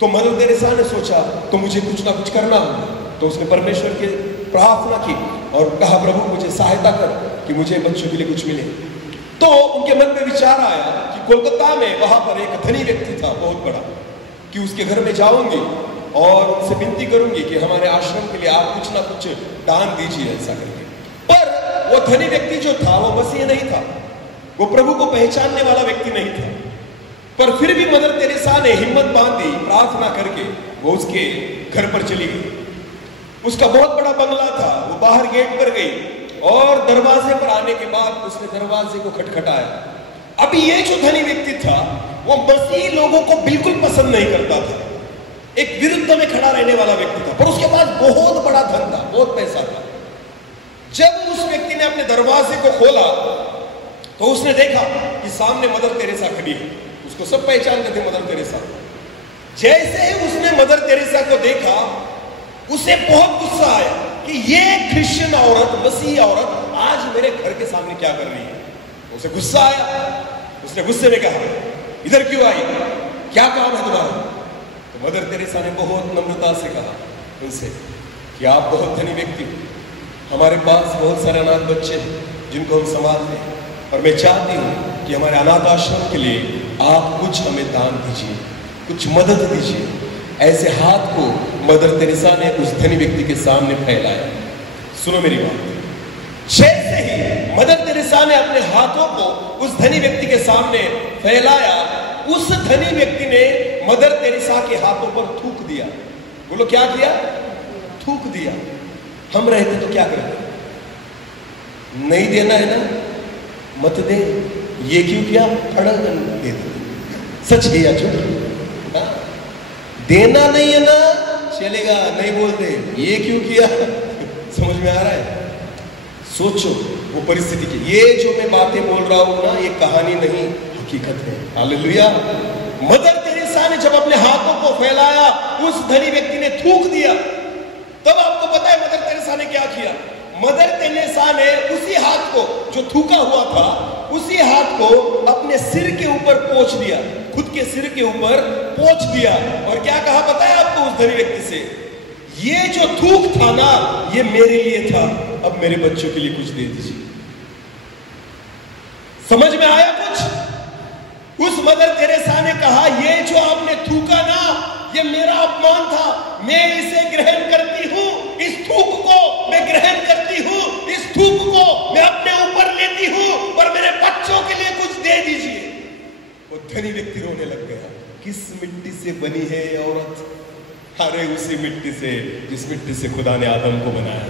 तो मदर तेरेसा ने सोचा तो मुझे कुछ ना कुछ करना होगा। तो उसने परमेश्वर की प्रार्थना की और कहा प्रभु मुझे सहायता कर कि मुझे बच्चों के लिए कुछ मिले। तो उनके मन में विचार आया कि कोलकाता में वहां पर एक धनी व्यक्ति था बहुत बड़ा, कि उसके घर में जाऊंगी और उनसे विनती करूंगी कि हमारे आश्रम के लिए आप कुछ ना कुछ दान दीजिए, ऐसा करके। पर वो धनी व्यक्ति जो था वो मसीह नहीं था, वो प्रभु को पहचानने वाला व्यक्ति नहीं था। पर फिर भी मदर तेरेसा ने हिम्मत बांधी, प्रार्थना करके वो उसके घर पर चली गई। उसका बहुत बड़ा बंगला था, वो बाहर गेट पर गई और दरवाजे पर आने के बाद उसने दरवाजे को खटखटाया। अभी ये जो धनी व्यक्ति था वो मसीही लोगों को बिल्कुल पसंद नहीं करता था, एक विरुद्ध में खड़ा रहने वाला व्यक्ति था, पर उसके पास बहुत बड़ा धन था, बहुत पैसा था। जब उस व्यक्ति ने अपने दरवाजे को खोला तो उसने देखा कि सामने मदर तेरेसा खड़ी है। उसको सब पहचानते थे मदर तेरेसा। जैसे ही उसने मदर तेरेसा को देखा, उसे बहुत गुस्सा आया कि ये क्रिश्चियन औरत, मसीही औरत आज मेरे घर के सामने क्या कर रही है। उसे गुस्सा आया। उसने गुस्से में कहा, इधर क्यों आई, क्या काम है तुम्हारा? तो मदर तेरेसा ने बहुत नम्रता से कहा उनसे कि आप बहुत धनी व्यक्ति, हमारे पास बहुत सारे अनाथ बच्चे हैं जिनको हम संभालते हैं, और मैं चाहती हूं कि हमारे अनाथ आश्रम के लिए आप कुछ हमें दान दीजिए, कुछ मदद दीजिए। ऐसे हाथ को मदर तेरेसा ने उस धनी व्यक्ति के सामने फैलाया। सुनो मेरी बात, जैसे ही मदर तेरेसा ने अपने हाथों को उस धनी व्यक्ति के सामने फैलाया, उस धनी व्यक्ति ने मदर तेरेसा के हाथों पर थूक दिया। बोलो क्या किया? थूक दिया। हम रहते तो क्या करते? नहीं देना है ना, मत दे। ये क्यों किया? फड़ा दे दे। सच है या झूठ? देना नहीं है ना, चलेगा, नहीं बोलते। ये क्यों किया? समझ में आ रहा है? सोचो वो परिस्थिति की। ये जो मैं बातें बोल रहा हूं ना, ये कहानी नहीं, हकीकत है। हालेलुया। मदर तेरेसा ने जब अपने हाथों को फैलाया, उस धनी व्यक्ति ने थूक दिया। तब आपको पता है मदर तेरेसा ने क्या किया? मदर तेरेसा ने उसी हाथ को जो थूका हुआ था, उसी हाथ को अपने सिर के ऊपर पोंछ दिया, खुद के सिर के ऊपर पोंछ दिया। और क्या कहा पता है आपको उस धनी व्यक्ति से? ये जो थूक था ना, ये मेरे लिए था, अब मेरे बच्चों के लिए कुछ दे दीजिए। समझ में आया कुछ? उस मदर तेरेसा ने कहा, ये जो आपने थूका ना, ये मेरा अपमान था, मैं इसे ग्रहण करती हूं, इस थूक को मैं ग्रहण करती हूं, इस थूक को मैं अपने ऊपर लेती हूं, और मेरे बच्चों के लिए कुछ दे दीजिए। वो धनी व्यक्ति रोने लग गया। किस मिट्टी से बनी है ये औरत? अरे उसी मिट्टी से जिस मिट्टी से खुदा ने आदम को बनाया।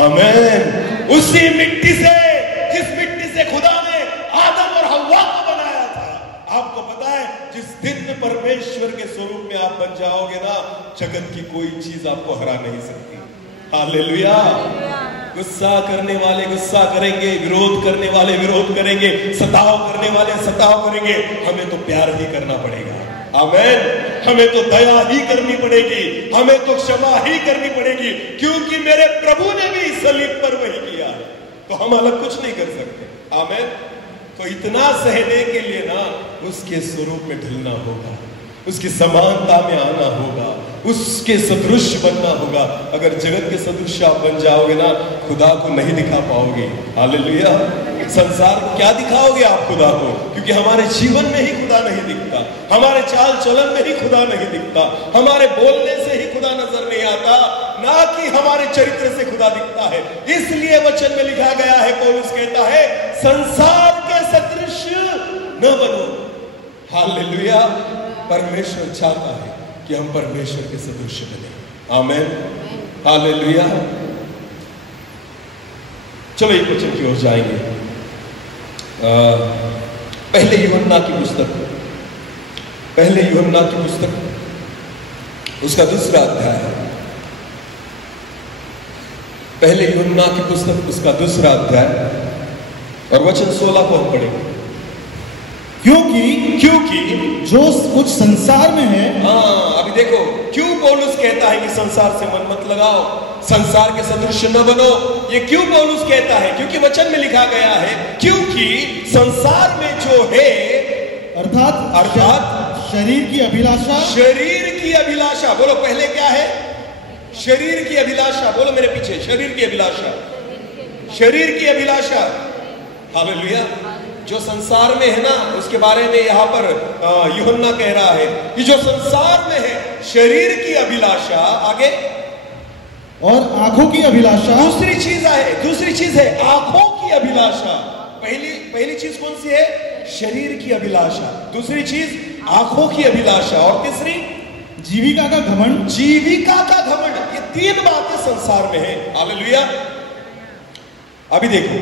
आमीन। उसी मिट्टी से जिस मिट्टी से खुदा ने आदम और हव्वा को बनाया था। आपको पता है, जिस दिन परमेश्वर के स्वरूप में आप बन जाओगे ना, जगत की कोई चीज आपको हरा नहीं सकती। हालेलुया। गुस्सा करने वाले गुस्सा करेंगे, विरोध करने वाले विरोध करेंगे, सताव करने वाले सताव करेंगे। हमें तो प्यार ही करना पड़ेगा। आमीन। हमें तो दया ही करनी पड़ेगी, हमें तो क्षमा ही करनी पड़ेगी, क्योंकि मेरे प्रभु ने भी सलीब पर वही किया है, तो हम अलग कुछ नहीं कर सकते। आमीन। तो इतना सहने के लिए ना, उसके स्वरूप में ढलना होगा, उसकी समानता में आना होगा, उसके सदृश बनना होगा। अगर जगत के सदृश आप बन जाओगे ना, खुदा को नहीं दिखा पाओगे। हालेलुया। संसार को क्या दिखाओगे आप खुदा को? क्योंकि हमारे जीवन में ही खुदा नहीं दिखता, हमारे चाल चलन में ही खुदा नहीं दिखता, हमारे बोलने से ही खुदा नजर नहीं आता, ना कि हमारे चरित्र से खुदा दिखता है। इसलिए वचन में लिखा गया है, पौलुस कहता है, संसार के सदृश न बनो। हालेलुया। परमेश्वर चाहता है कि हम परमेश्वर के सदृश बने। आमीन। हालेलुया। चलो एक वचन की ओर जाएंगे। पहले यूहन्ना की पुस्तक, पहले यूहन्ना की पुस्तक उसका दूसरा अध्याय है। पहले यूहन्ना की पुस्तक उसका दूसरा अध्याय और वचन 16 को हम पढ़ेंगे। क्योंकि जो कुछ संसार में है। अभी देखो, क्यों पौलुस कहता है कि संसार से मन मत लगाओ, संसार के सदृश न बनो। ये क्यों पौलुस कहता है? क्योंकि वचन में लिखा गया है, क्योंकि संसार में जो है, अर्थात शरीर की अभिलाषा। शरीर की अभिलाषा। बोलो पहले क्या है? शरीर की अभिलाषा। बोलो मेरे पीछे, शरीर की अभिलाषा। शरीर की अभिलाषा। हालेलुया। जो संसार में है ना, उसके बारे में यहाँ पर यूहन्ना कह रहा है कि जो संसार में है, शरीर की अभिलाषा, आगे, और आंखों की अभिलाषा। दूसरी चीज है आंखों की अभिलाषा। पहली चीज कौन सी है? शरीर की अभिलाषा। दूसरी चीज आंखों की अभिलाषा, और तीसरी जीविका का घमंड। जीविका का घमंड। ये तीन बातें संसार में है। हालेलुया। अभी देखो,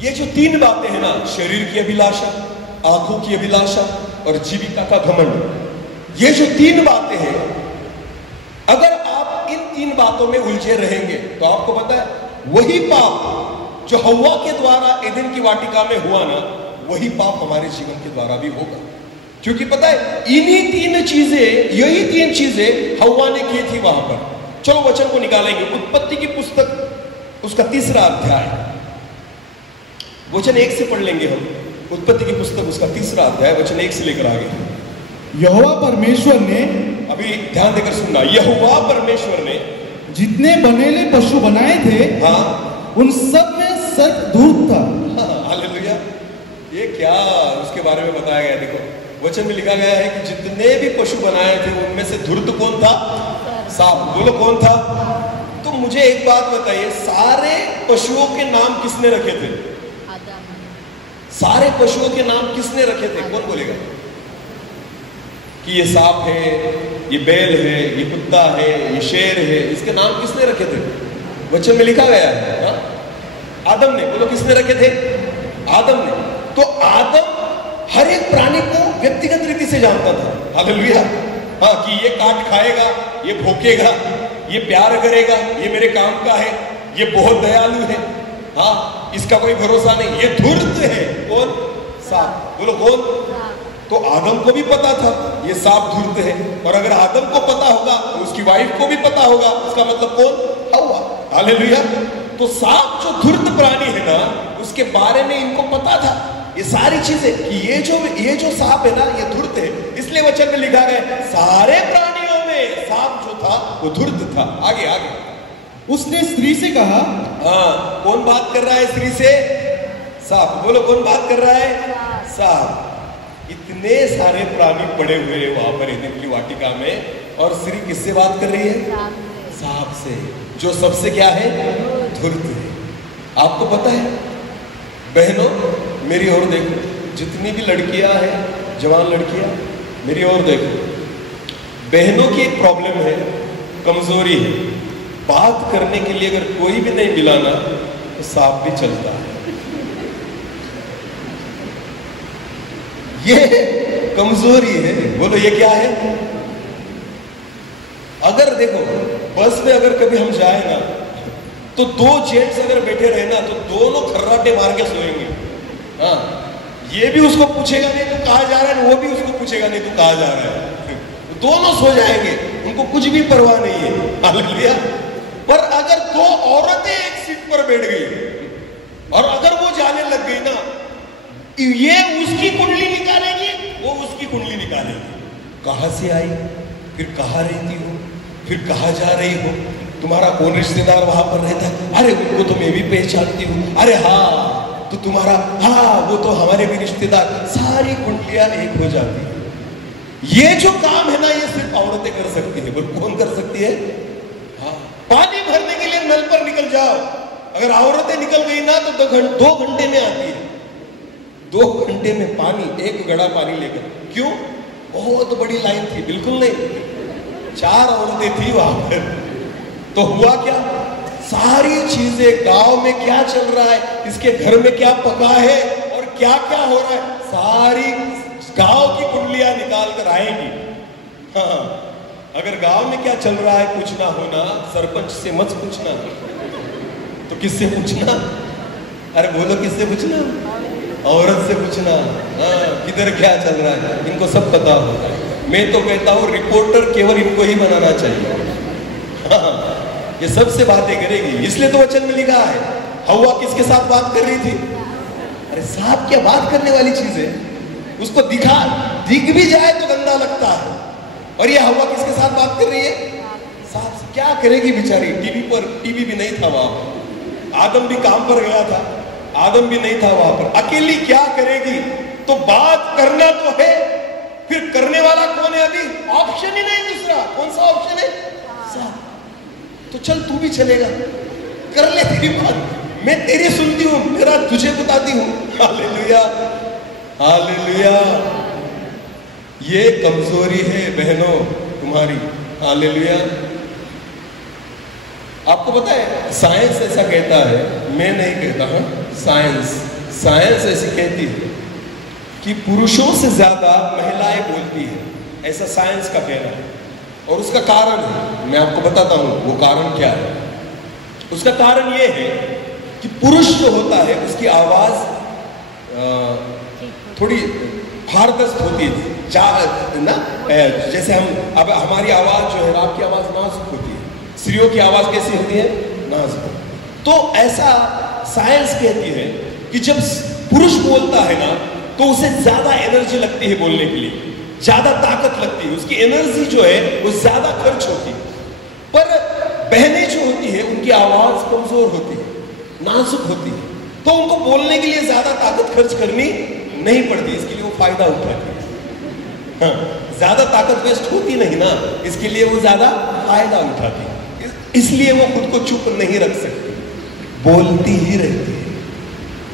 ये जो तीन बातें हैं ना, शरीर की अभिलाषा, आंखों की अभिलाषा और जीविका का घमंड, ये जो तीन बातें हैं, अगर आप इन तीन बातों में उलझे रहेंगे तो आपको पता है, वही पाप जो हव्वा के द्वारा एदन की वाटिका में हुआ ना, वही पाप हमारे जीवन के द्वारा भी होगा। क्योंकि पता है इन्हीं तीन चीजें, यही तीन चीजें हव्वा ने की थी वहां पर। चलो वचन को निकालेंगे, उत्पत्ति की पुस्तक उसका 3रा अध्याय, वचन 1 से पढ़ लेंगे हम। उत्पत्ति की पुस्तक उसका 3रा अध्याय वचन 1 से लेकर आगे। यहोवा परमेश्वर ने, अभी ध्यान देकर सुनना, यहोवा परमेश्वर ने जितने बनेले पशु बनाए थे, हाँ, उन सब में सर्प धूर्त था। हालेलुया। ये क्या उसके बारे में बताया गया, देखो वचन में लिखा गया है कि जितने भी पशु बनाए थे उनमें से धूर्त कौन था? सांप। बोलो कौन था? तो मुझे एक बात बताइए, सारे पशुओं के नाम किसने रखे थे? सारे पशुओं के नाम किसने रखे थे? कौन बोलेगा कि ये सांप है, ये बैल है, ये कुत्ता है, ये शेर है, इसके नाम किसने रखे थे? वचन में लिखा गया है हा? आदम ने। बोलो किसने रखे थे? आदम ने। तो आदम हर एक प्राणी को व्यक्तिगत रीति से जानता था। हालेलुया। हाँ, कि ये काट खाएगा, ये भोंकेगा, ये प्यार करेगा, ये मेरे काम का है, ये बहुत दयालु है, हाँ, इसका कोई भरोसा नहीं, ये धूर्त है। कौन? सांप। बोलो कौन? तो आदम को भी पता था ये सांप धूर्त है, और अगर आदम को पता होगा तो उसकी वाइफ को भी पता होगा, इसका मतलब कौन? हव्वा। हालेलुया। तो सांप जो धूर्त प्राणी है ना, उसके बारे में इनको पता था ये सारी चीजें, कि ये जो सांप है ना, ये धूर्त है। इसलिए वचन में लिखा गया सारे प्राणियों में सांप जो था वो धूर्त था। आगे आगे। उसने स्त्री से कहा, हाँ, कौन बात कर रहा है स्त्री से? सांप। बोलो कौन बात कर रहा है? सांप। इतने सारे प्राणी पड़े हुए हैं वहां पर ईदन की वाटिका में, और स्त्री किससे बात कर रही है? सांप से, जो सबसे क्या है? धूर्त है। आपको पता है बहनों, मेरी ओर देखो, जितनी भी लड़कियां हैं, जवान लड़कियां, मेरी ओर देखो। बहनों की एक प्रॉब्लम है, कमजोरी है, बात करने के लिए अगर कोई भी नहीं मिला ना तो सांप भी चलता है। ये कमजोरी है। बोलो ये क्या है? अगर देखो बस में अगर कभी हम जाए ना, तो 2 जेंट्स अगर बैठे रहे ना, तो दोनों खर्राटे मार के सोएंगे। हाँ, ये भी उसको पूछेगा नहीं तू कहाँ जा रहा है, वो भी उसको पूछेगा नहीं तू कहाँ जा रहा है, दोनों सो जाएंगे, उनको कुछ भी परवाह नहीं है। हालेलुया। पर अगर 2 औरतें एक सीट पर बैठ गई और अगर वो जाने लग गई ना, ये उसकी कुंडली निकालेगी, वो उसकी कुंडली निकालेगी। कहां से आई, फिर कहां रहती हो, फिर कहां जा रही हो, तुम्हारा कौन रिश्तेदार वहां पर रहता है, अरे उनको तो मैं भी पहचानती हूँ, अरे हाँ तो तुम्हारा, हाँ वो तो हमारे भी रिश्तेदार, सारी कुंडलियां एक हो जाती है। ये जो काम है ना, ये सिर्फ औरतें कर सकती है। बोल कौन कर सकती है? हाँ, पानी भरने के लिए नल पर निकल जाओ, अगर औरतें निकल गई ना तो 2 घंटे में आती है। 2 घंटे में पानी, 1 घड़ा पानी लेकर। क्यों? बहुत बड़ी लाइन थी। बिल्कुल नहीं, 4 औरतें थी वहां पर। तो हुआ क्या? सारी चीजें, गांव में क्या चल रहा है, इसके घर में क्या पका है और क्या क्या हो रहा है, सारी गांव की कुंडलियां निकाल कर आएंगी। हाँ, अगर गांव में क्या चल रहा है पूछना होना, सरपंच से मत पूछना, तो किससे पूछना? अरे बोलो किससे पूछना? औरत से पूछना। हाँ, किधर क्या चल रहा है, इनको सब पता होता है। मैं तो कहता हूं रिपोर्टर केवल इनको ही बनाना चाहिए। हाँ, ये सबसे बातें करेगी। इसलिए तो वचन में लिखा है, हव्वा किसके साथ बात कर रही थी? अरे सांप क्या बात करने वाली चीज है? उसको दिख भी जाए तो गंदा लगता है। और ये हव्वा किसके साथ बात कर रही है? सांप से। क्या करेगी बेचारी? टीवी भी नहीं था वहां पर, आदम भी काम पर गया था, आदम भी नहीं था वहां पर, अकेली क्या करेगी? तो बात करना तो है, फिर करने वाला कौन है? अभी ऑप्शन ही नहीं दूसरा। कौन सा ऑप्शन है? सांप। तो चल तू भी चलेगा, कर ले तेरी बात, मैं तेरी सुनती हूं, मेरा तुझे बताती हूं। Hallelujah, hallelujah. ये कमजोरी है बहनों तुम्हारी। हालेलुया। आपको पता है साइंस ऐसा कहता है, मैं नहीं कहता हूं, साइंस ऐसी कहती है कि पुरुषों से ज्यादा महिलाएं बोलती है, ऐसा साइंस का कहना है। और उसका कारण है, मैं आपको बताता हूं वो कारण क्या है। उसका कारण ये है कि पुरुष जो होता है उसकी आवाज थोड़ी हार्दस्त होती है, ना, जैसे हम अब हमारी आवाज जो है, आपकी आवाज नाजुक होती है, स्त्रियों की आवाज कैसी होती है? नाजुक। तो ऐसा साइंस कहती है कि जब पुरुष बोलता है ना तो उसे ज्यादा एनर्जी लगती है बोलने के लिए, ज्यादा ताकत लगती है, उसकी एनर्जी जो है वो ज्यादा खर्च होती है। पर बहनें जो होती है उनकी आवाज कमजोर होती है, नाजुक होती है, तो उनको बोलने के लिए ज्यादा ताकत खर्च करनी नहीं पड़ती, इसके लिए वो फायदा उठाती है। हाँ, ज्यादा ताकत वेस्ट होती नहीं ना, इसके लिए वो ज्यादा फायदा उठाती है, इसलिए वो खुद को चुप नहीं रख सकती, बोलती ही रहती है।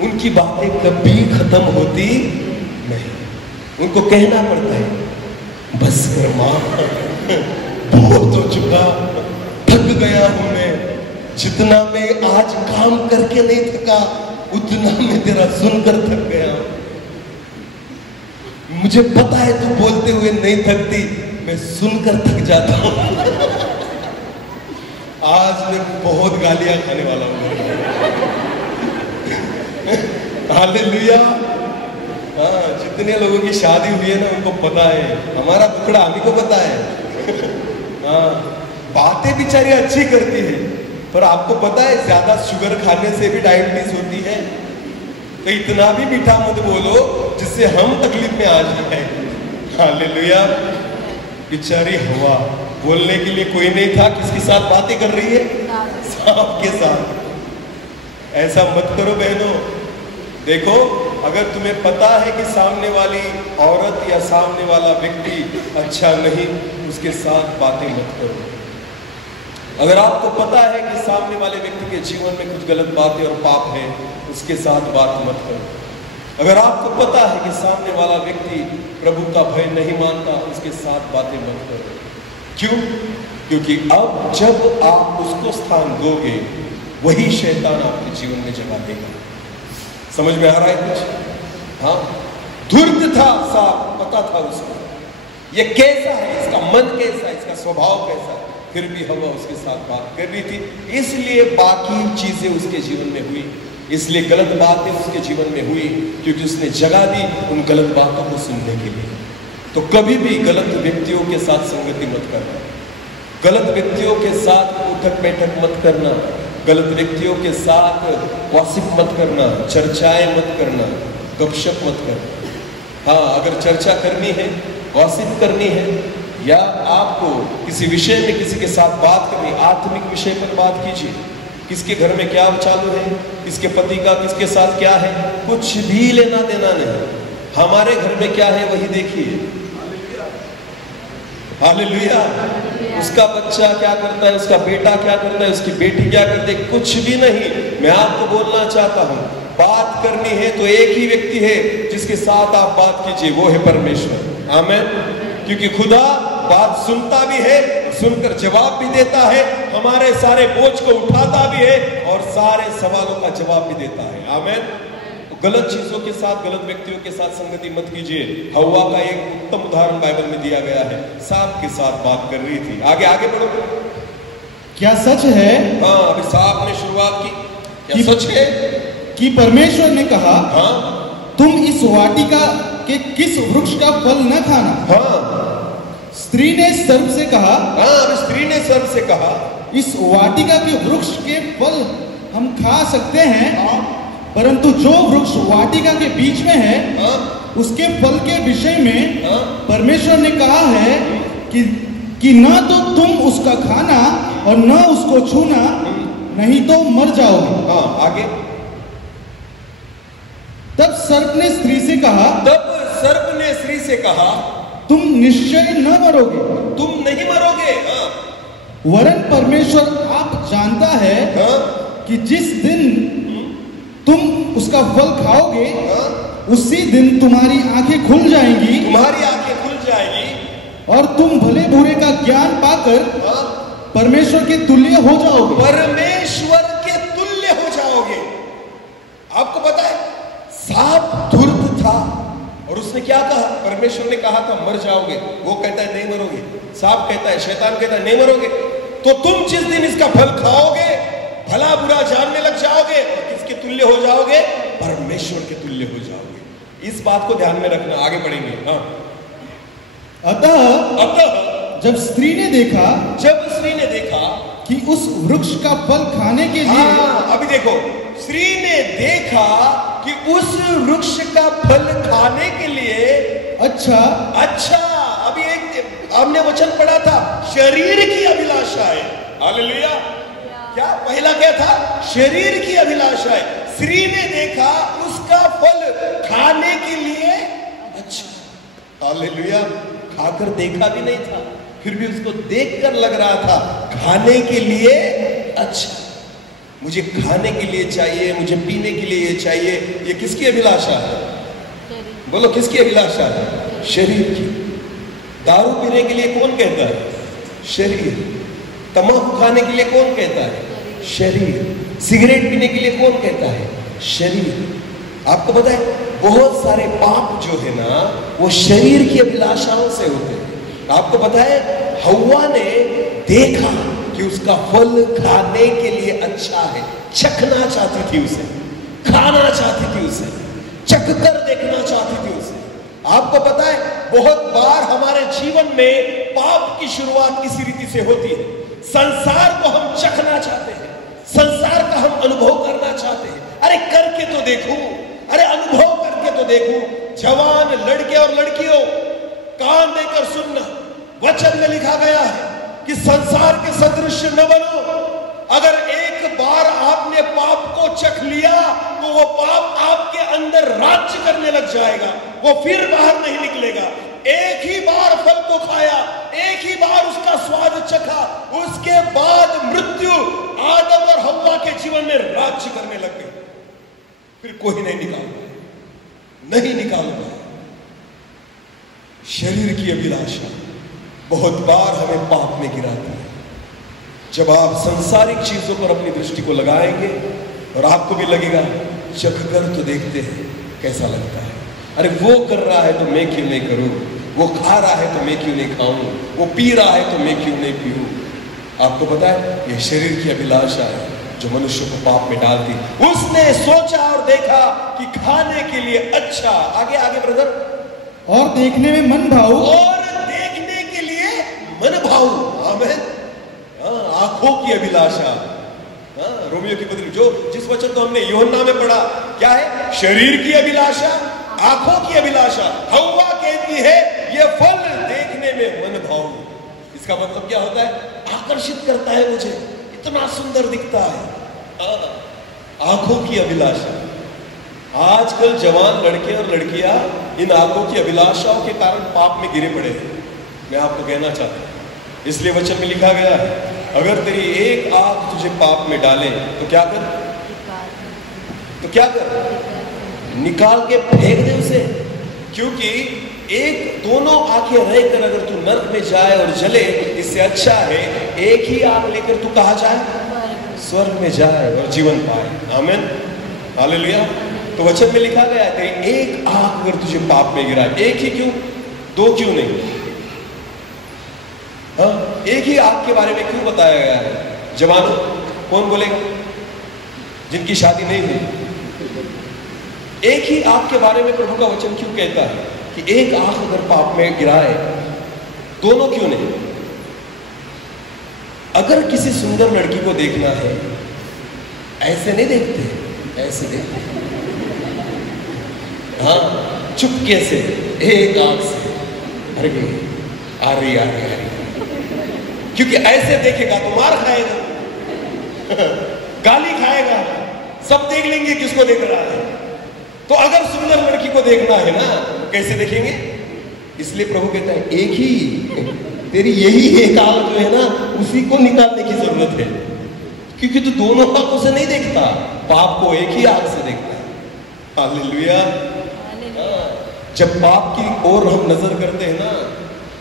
उनकी बातें कभी खत्म होती नहीं, उनको कहना पड़ता है बस कर मां, बहुत हो चुका, थक गया हूं मैं, जितना मैं आज काम करके नहीं थका उतना मैं तेरा सुनकर थक गया। मुझे पता है तू बोलते हुए नहीं थकती, मैं सुनकर थक जाता हूं। आज मैं बहुत गालियां खाने वाला हूं। हालेलुया। हाँ, जितने लोगों की शादी हुई है ना उनको पता है, हमारा दुखड़ा हमी को पता है। हाँ, बातें बेचारी अच्छी करती है, पर आपको पता है ज्यादा शुगर खाने से भी डायबिटीज होती है। तो इतना भी मीठा मत बोलो जिससे हम तकलीफ में आ जाए। हालेलुया। बेचारी हवा, बोलने के लिए कोई नहीं था, किसके साथ बातें कर रही है? सांप के साथ। ऐसा मत करो बहनों। देखो, अगर तुम्हें पता है कि सामने वाली औरत या सामने वाला व्यक्ति अच्छा नहीं, उसके साथ बातें मत करो। अगर आपको पता है कि सामने वाले व्यक्ति के जीवन में कुछ गलत बातें और पाप है, उसके साथ बात मत करो। अगर आपको पता है कि सामने वाला व्यक्ति प्रभु का भय नहीं मानता, उसके साथ बातें मत करो। क्यों? क्योंकि अब जब आप उसको स्थान दोगे, वही शैतान आपके जीवन में जगा देगा। समझ में आ रहा है कुछ? हाँ, धूर्त था साफ, पता था उसको ये कैसा है, इसका मन कैसा है, इसका स्वभाव कैसा है, फिर भी हवा उसके साथ बात कर रही थी, इसलिए बाकी चीजें उसके जीवन में हुई, इसलिए गलत बातें उसके जीवन में हुई, क्योंकि उसने जगह दी उन गलत बातों को सुनने के लिए। तो कभी भी गलत व्यक्तियों के साथ संगति मत करना, गलत व्यक्तियों के साथ उठक बैठक मत करना, गलत व्यक्तियों के साथ गॉसिप मत करना, चर्चाएं मत करना, गपशप मत करना। हाँ, अगर चर्चा करनी है, गॉसिप करनी है, या आपको किसी विषय में किसी के साथ बात करनी, आत्मिक विषय पर बात कीजिए। किसके घर में क्या चालू है, किसके पति का किसके साथ क्या है, कुछ भी लेना देना नहीं। हमारे घर में क्या है वही देखिए। हालेलुया। उसका बच्चा क्या करता है, उसका बेटा क्या करता है, उसकी बेटी क्या करती है, कुछ भी नहीं। मैं आपको बोलना चाहता हूं, बात करनी है तो एक ही व्यक्ति है जिसके साथ आप बात कीजिए, वो है परमेश्वर। आमीन। क्योंकि खुदा बात सुनता भी है, सुनकर जवाब भी देता है, हमारे सारे बोझ को उठाता भी है और सारे सवालों का जवाब भी देता है। आमीन। गलत चीजों के साथ, गलत व्यक्तियों के साथ संगति मत कीजिए। हव्वा का एक उत्तम उदाहरण बाइबल में दिया गया है, सांप के साथ बात कर रही थी। आगे आगे बढ़ो। क्या सच है? हाँ, अभी सांप ने शुरुआत की। क्या सच है कि परमेश्वर ने कहा, हाँ, तुम इस वाटिका के किस वृक्ष का फल न खाना? हाँ। स्त्री ने सर्प से कहा, हाँ, स्त्री ने सर्प से कहा, इस वाटिका के वृक्ष के फल हम खा सकते हैं, परंतु जो वृक्ष वाटिका के बीच में है, उसके फल के विषय में परमेश्वर ने कहा है कि न तो तुम उसका खाना और न उसको छूना, नहीं तो मर जाओगे। हाँ, आगे। तब सर्प ने स्त्री से कहा, तुम निश्चय न मरोगे, तुम नहीं मरोगे। हाँ। वरन परमेश्वर आप जानता है, हाँ, कि जिस दिन तुम उसका फल खाओगे, उसी दिन तुम्हारी आंखें खुल जाएंगी, और तुम भले बुरे का ज्ञान पाकर परमेश्वर के तुल्य हो जाओगे। परमेश्वर के तुल्य हो जाओगे। आपको पता है, सांप धूर्त था और उसने क्या कहा? परमेश्वर ने कहा था मर जाओगे, वो कहता है नहीं मरोगे। सांप कहता है, शैतान कहता है नहीं मरोगे। तो तुम जिस दिन इसका फल खाओगे, भला बुरा जानने लग जाओगे, किसके तुल्य हो जाओगे? परमेश्वर के तुल्य हो जाओगे। इस बात को ध्यान में रखना। आगे बढ़ेंगे। हाँ, अतः जब स्त्री ने देखा कि उस वृक्ष का फल खाने के लिए, अभी देखो, स्त्री ने देखा कि उस वृक्ष का फल खाने के लिए अच्छा, अभी एक हमने वचन पढ़ा था, शरीर की अभिलाषा है। हालेलुया। क्या पहला क्या था? शरीर की अभिलाषा है। स्त्री ने देखा उसका फल खाने के लिए अच्छा। हालेलुया। खाकर देखा भी नहीं था, फिर भी उसको देखकर लग रहा था खाने के लिए अच्छा। मुझे खाने के लिए चाहिए, मुझे पीने के लिए चाहिए। ये किसकी अभिलाषा है? बोलो, किसकी अभिलाषा है? शरीर की। दारू पीने के लिए कौन कहता है? शरीर। तंबाकू खाने के लिए कौन कहता है? शरीर। सिगरेट पीने के लिए कौन कहता है? शरीर। आपको पता है बहुत सारे पाप जो है ना वो शरीर की अभिलाषाओं से होते हैं। आपको पता है हव्वा ने देखा कि उसका फल खाने के लिए अच्छा है, चखना चाहती थी उसे, खाना चाहती थी उसे, चखकर देखना चाहती थी उसे। आपको पता है बहुत बार हमारे जीवन में पाप की शुरुआत इसी रीति से होती है। संसार को हम चखना चाहते हैं, संसार का हम अनुभव करना चाहते हैं। अरे करके तो देखूं, अरे अनुभव करके तो देखूं। जवान लड़के और लड़कियों, कान देकर सुनना, वचन में लिखा गया है कि संसार के सदृश न बनो। अगर एक बार आपने पाप को चख लिया तो वो पाप आपके अंदर राज्य करने लग जाएगा, वो फिर बाहर नहीं निकलेगा। एक ही बार फल को खाया, एक ही बार उसका स्वाद चखा, उसके बाद मृत्यु आदम और हव्वा के जीवन में राज्य करने लग गई। फिर कोई नहीं निकाल पाया। शरीर की अभिलाषा बहुत बार हमें पाप में गिराती है। जब आप सांसारिक चीजों पर अपनी दृष्टि को लगाएंगे और आपको भी लगेगा चखकर तो देखते हैं कैसा लगता है। अरे वो कर रहा है तो मैं क्यों नहीं करूं, वो खा रहा है तो मैं क्यों नहीं खाऊं, वो पी रहा है तो मैं क्यों नहीं पीऊं। आपको पता है ये शरीर की अभिलाषा है जो मनुष्य को पाप में डालती। उसने सोचा और देखा कि खाने के लिए अच्छा, आगे आगे ब्रदर, और देखने में मन भाऊ, और देखने के लिए मन भाऊ। आमीन। आंखों की अभिलाषा। रोमियो की पत्री, जो जिस वचन को हमने यूहन्ना में पढ़ा, क्या है? शरीर की अभिलाषा, आंखों की अभिलाषा। हव्वा कहती है ये फल देखने में मन भाऊ। इसका मतलब क्या होता है? आकर्षित करता है मुझे, इतना सुंदर दिखता है। आंखों की अभिलाषा। आजकल जवान लड़के और लड़कियां इन आंखों की अभिलाषाओं के कारण पाप में गिरे पड़े हैं। मैं आपको कहना चाहता हूं, इसलिए वचन में लिखा गया है अगर तेरी एक आंख तुझे पाप में डाले तो क्या कर? निकाल के फेंक दे उसे। क्योंकि एक दोनों आंखें रहकर अगर तू नर्क में जाए और जले, इससे अच्छा है एक ही आंख लेकर तू कहां जाए? स्वर्ग में जाए और जीवन पाए। आमीन। हालेलुया। तो वचन में लिखा गया है तेरी एक आंख अगर तुझे पाप में गिरा, एक ही क्यों, दो क्यों नहीं? एक ही आंख के बारे में क्यों बताया गया है? जवानों, कौन बोलेगा जिनकी शादी नहीं हुई? एक ही आंख के बारे में प्रभु का वचन क्यों कहता है कि एक आंख अगर पाप में गिराए, दोनों क्यों नहीं? अगर किसी सुंदर लड़की को देखना है, ऐसे नहीं देखते, ऐसे देखते, चुपके से एक आंख से, अरे आ रही। क्योंकि ऐसे देखेगा तो मार खाएगा, गाली खाएगा, सब देख लेंगे किसको देख रहा है। तो अगर सुंदर लड़की को देखना है ना, कैसे देखेंगे? इसलिए प्रभु कहता है एक ही, तेरी यही एक आंख जो है ना, उसी को निकालने की जरूरत है। क्योंकि तू दोनों आंखों से नहीं देखता, पाप को एक ही आंख से देखता है। हालेलुया। जब पाप की ओर हम नजर करते हैं ना,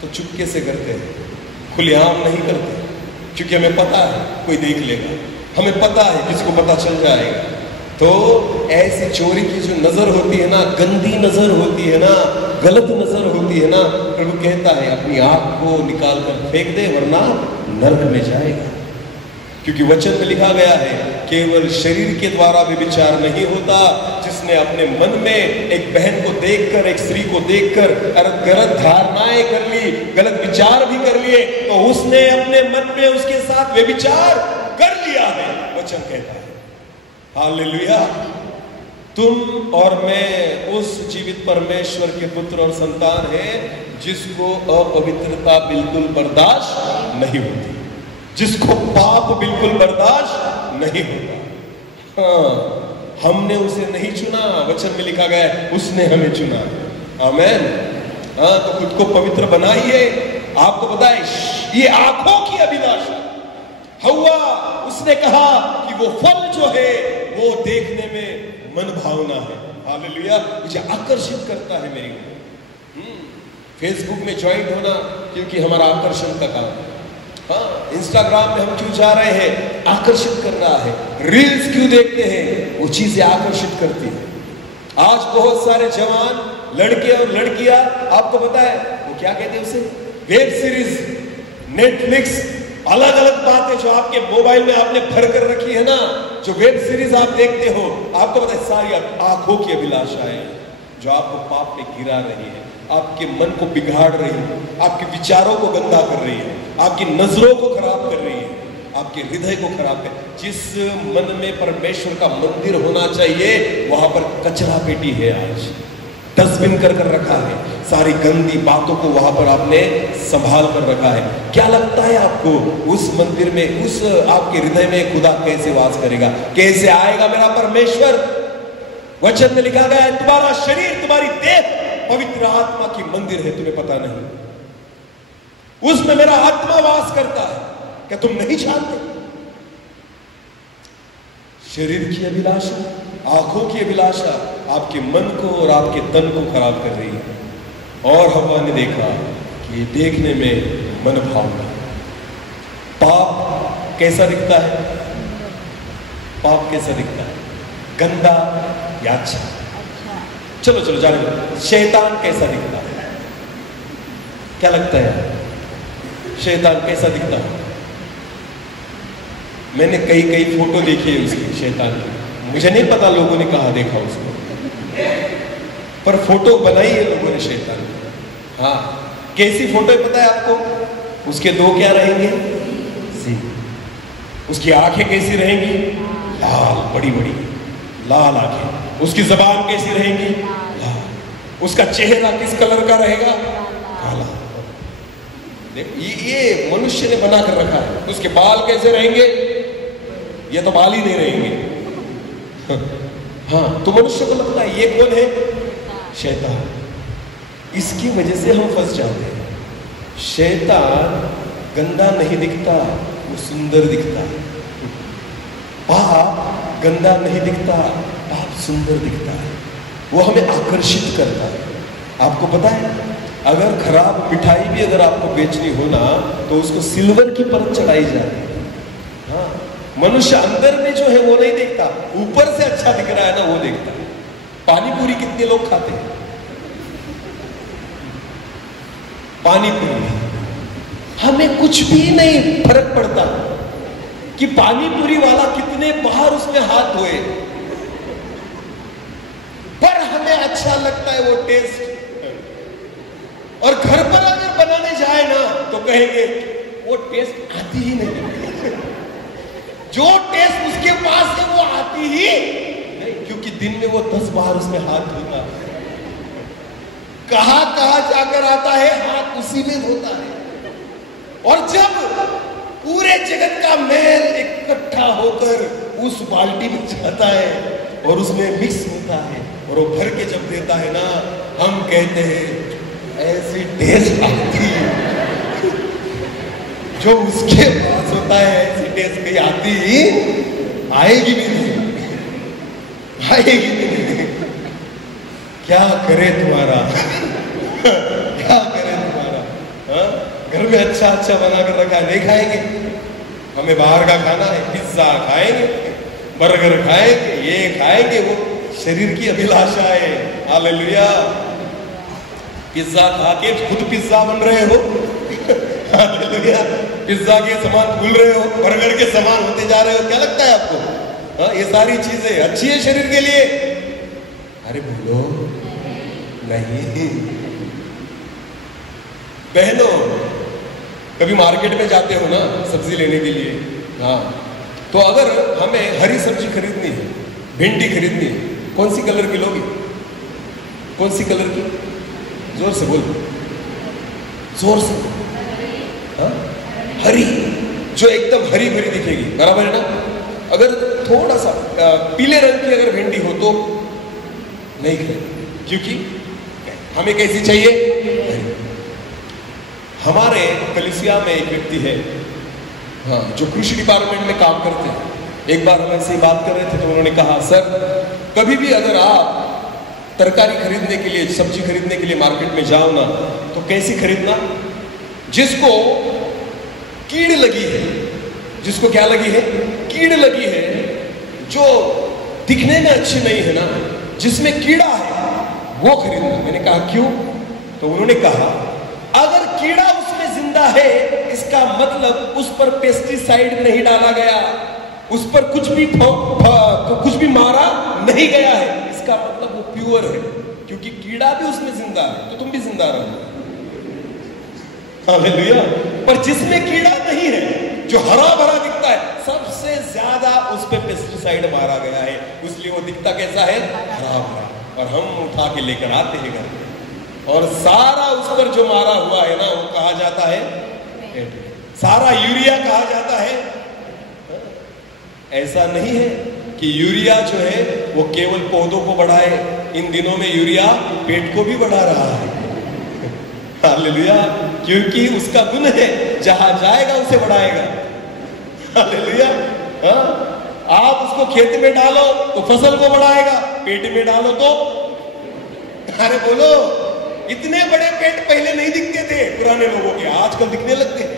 तो चुपके से करते हैं, खुलेआम नहीं करते। क्योंकि हमें पता है कोई देख लेगा, हमें पता है किसको पता चल जाएगा। तो ऐसी चोरी की जो नजर होती है ना, गंदी नजर होती है ना, गलत नजर होती है ना, प्रभु कहता है अपनी आंख को निकाल कर फेंक दे, वरना नरक में जाएगा। क्योंकि वचन में लिखा गया है केवल शरीर के द्वारा भी विचार नहीं होता, जिसने उसने अपने मन में एक बहन को देखकर, एक स्त्री को देखकर गलत धारणाएं कर ली, गलत विचार भी कर लिए, तो उसने अपने मन में उसके साथ व्यभिचार कर लिया है। वचन कहता है हालेलुया। तुम और मैं उस जीवित परमेश्वर के पुत्र और संतान हैं जिसको अपवित्रता बिल्कुल बर्दाश्त नहीं होती, जिसको पाप बिल्कुल बर्दाश्त नहीं होता। हाँ, हमने उसे नहीं चुना, वचन में लिखा गया है उसने हमें चुना। आमेन। हाँ, तो खुद को पवित्र बनाइए। आपको पता है ये आंखों की अभिलाषा, हव्वा उसने कहा कि वो फल जो है वो देखने में मन भावना है। हालेलुया। मुझे आकर्षित करता है मेरी। फेसबुक में ज्वाइंट होना क्योंकि हमारा आकर्षण का काम है। हाँ, इंस्टाग्राम में हम क्यों जा रहे हैं? आकर्षित कर रहा है। रील्स क्यों देखते हैं? वो चीजें आकर्षित करती है। आज बहुत सारे जवान लड़के और लड़कियां, आपको पता है वो क्या कहते हैं उसे? वेब सीरीज, नेटफ्लिक्स, अलग अलग बातें जो आपके मोबाइल में आपने भर कर रखी है ना, जो वेब सीरीज आप देखते हो, आपको पता है सारी आंखों की अभिलाषाएं जो आपको पाप में गिरा रही है, आपके मन को बिगाड़ रही है, आपके विचारों को गंदा कर रही है, आपकी नजरों को खराब कर रही है, आपके हृदय को खराब कर। जिस मन में परमेश्वर का मंदिर होना चाहिए वहां पर कचरा पेटी है, आज डस्टबिन कर रखा है। सारी गंदी बातों को वहां पर आपने संभाल कर रखा है। क्या लगता है आपको उस मंदिर में, उस आपके हृदय में खुदा कैसे वास करेगा? कैसे आएगा मेरा परमेश्वर? वचन में लिखा गया है तुम्हारा शरीर, तुम्हारी देह पवित्र आत्मा की मंदिर है, तुम्हें पता नहीं? उसमें मेरा आत्मा वास करता है, क्या तुम नहीं जानते? शरीर की अभिलाषा, आंखों की अभिलाषा आपके मन को और आपके तन को खराब कर रही है। और हव्वा ने देखा कि ये देखने में मन भावना। पाप कैसा दिखता है? पाप कैसा दिखता है? गंदा या अच्छा? चलो चलो जाने दो। शैतान कैसा दिखता है? क्या लगता है शैतान कैसा दिखता है? मैंने कई फोटो देखी है उसकी, शैतान की। मुझे नहीं पता लोगों ने कहा देखा उसको, पर फोटो बनाई है लोगों ने शैतान की। हाँ, कैसी फोटो है पता है आपको? उसके दो क्या रहेंगे? उसकी आंखें कैसी रहेंगी? लाल, बड़ी बड़ी लाल आंखें। उसकी जबान कैसी रहेंगी? लाल। उसका चेहरा किस कलर का रहेगा? काला। देखो ये मनुष्य ने बना कर रखा है। उसके बाल कैसे रहेंगे? ये तो बाल ही नहीं रहेंगे। हाँ, तो मनुष्य को लगता है ये कौन है? शैतान। इसकी वजह से हम फंस जाते हैं। शैतान गंदा नहीं दिखता, वो सुंदर दिखता है। पाप गंदा नहीं दिखता, पाप सुंदर दिखता है। वो हमें आकर्षित करता है। आपको पता है अगर खराब मिठाई भी अगर आपको बेचनी हो ना, तो उसको सिल्वर की परत चढ़ाई जाती है। हाँ, मनुष्य अंदर में जो है वो नहीं देखता, ऊपर से अच्छा दिख रहा है ना वो देखता है। पानी पूरी कितने लोग खाते हैं? पानी पूरी हमें कुछ भी नहीं फर्क पड़ता कि पानी पूरी वाला कितने बाहर उसमें हाथ धोए, पर हमें अच्छा लगता है वो टेस्ट। और घर पर अगर बनाने जाए ना तो कहेंगे वो टेस्ट आती ही नहीं। जो टेस्ट उसके पास है वो आती ही नहीं, क्योंकि दिन में वो 10 बार उसमें हाथ धोता है। कहां कहां जाकर आता है, हाथ उसी में धोता है। और जब पूरे जगत का मैल इकट्ठा होकर उस बाल्टी में जाता है और उसमें मिक्स होता है और वो भर के जब देता है ना, हम कहते हैं ऐसी टेस्ट आती है जो उसके पास होता है, ऐसी टेस्ट कहीं आती ही आएगी भी नहीं, आएगी भी नहीं। क्या करे तुम्हारा क्या करे तुम्हारा? हाँ? घर में अच्छा अच्छा बना कर रखा है, नहीं खाएंगे? हमें बाहर का खाना है, पिज्जा खाएंगे, बर्गर खाएंगे, ये खाएंगे, वो शरीर की अभिलाषा है। हालेलुया। पिज्जा खा के खुद पिज्जा बन रहे हो। हालेलुया। पिज्जा के समान भूल रहे हो, बर्गर के समान होते जा रहे हो। क्या लगता है आपको? हाँ, ये सारी चीजें अच्छी है शरीर के लिए, अरे बोलो नहीं। बहनों, कभी मार्केट में जाते हो ना सब्जी लेने के लिए, हाँ, तो अगर हमें हरी सब्जी खरीदनी है, भिंडी खरीदनी है, कौन सी कलर की लोगी? कौन सी कलर की? जोर से बोलो, जोर से। हाँ, हरी, जो एकदम हरी भरी दिखेगी, बराबर है ना? अगर थोड़ा सा पीले रंग की अगर भिंडी हो तो नहीं खरीद, क्योंकि हमें कैसी चाहिए? हमारे कलिसिया में एक व्यक्ति है, हाँ, जो कृषि डिपार्टमेंट में काम करते हैं। एक बार हम ऐसे ही बात कर रहे थे तो उन्होंने कहा, सर कभी भी अगर आप तरकारी खरीदने के लिए, सब्जी खरीदने के लिए मार्केट में जाओ ना, तो कैसी खरीदना? जिसको कीड़ लगी है, जिसको क्या लगी है? कीड़ लगी है, जो दिखने में अच्छी नहीं है ना, जिसमें कीड़ा है, वो खरीदना। मैंने कहा क्यों? तो उन्होंने कहा, अगर कीड़ा उसमें जिंदा है, इसका मतलब उस पर पेस्टिसाइड नहीं डाला गया, उस पर कुछ भी मारा नहीं गया है, इसका मतलब वो प्योर है, क्योंकि कीड़ा भी उसमें जिंदा है, तो तुम भी जिंदा रहो। हालेलुया। पर जिसमें कीड़ा नहीं है, जो हरा भरा दिखता है, सबसे ज्यादा उस पर पेस्टिसाइड मारा गया है, इसलिए वो दिखता कैसा है? हरा भरा। और हम उठा के लेकर आते हैं घर, और सारा उस पर जो मारा हुआ है ना, वो कहा जाता है, सारा यूरिया कहा जाता है। ऐसा नहीं है कि यूरिया जो है वो केवल पौधों को बढ़ाए, इन दिनों में यूरिया पेट को भी बढ़ा रहा है। हालेलुया, क्योंकि उसका गुण है, जहां जाएगा उसे बढ़ाएगा। हालेलुया। हाँ, आप उसको खेत में डालो तो फसल को बढ़ाएगा, पेट में डालो तो, अरे बोलो, इतने बड़े पेट पहले नहीं दिखते थे पुराने लोगों के, आजकल दिखने लगते हैं।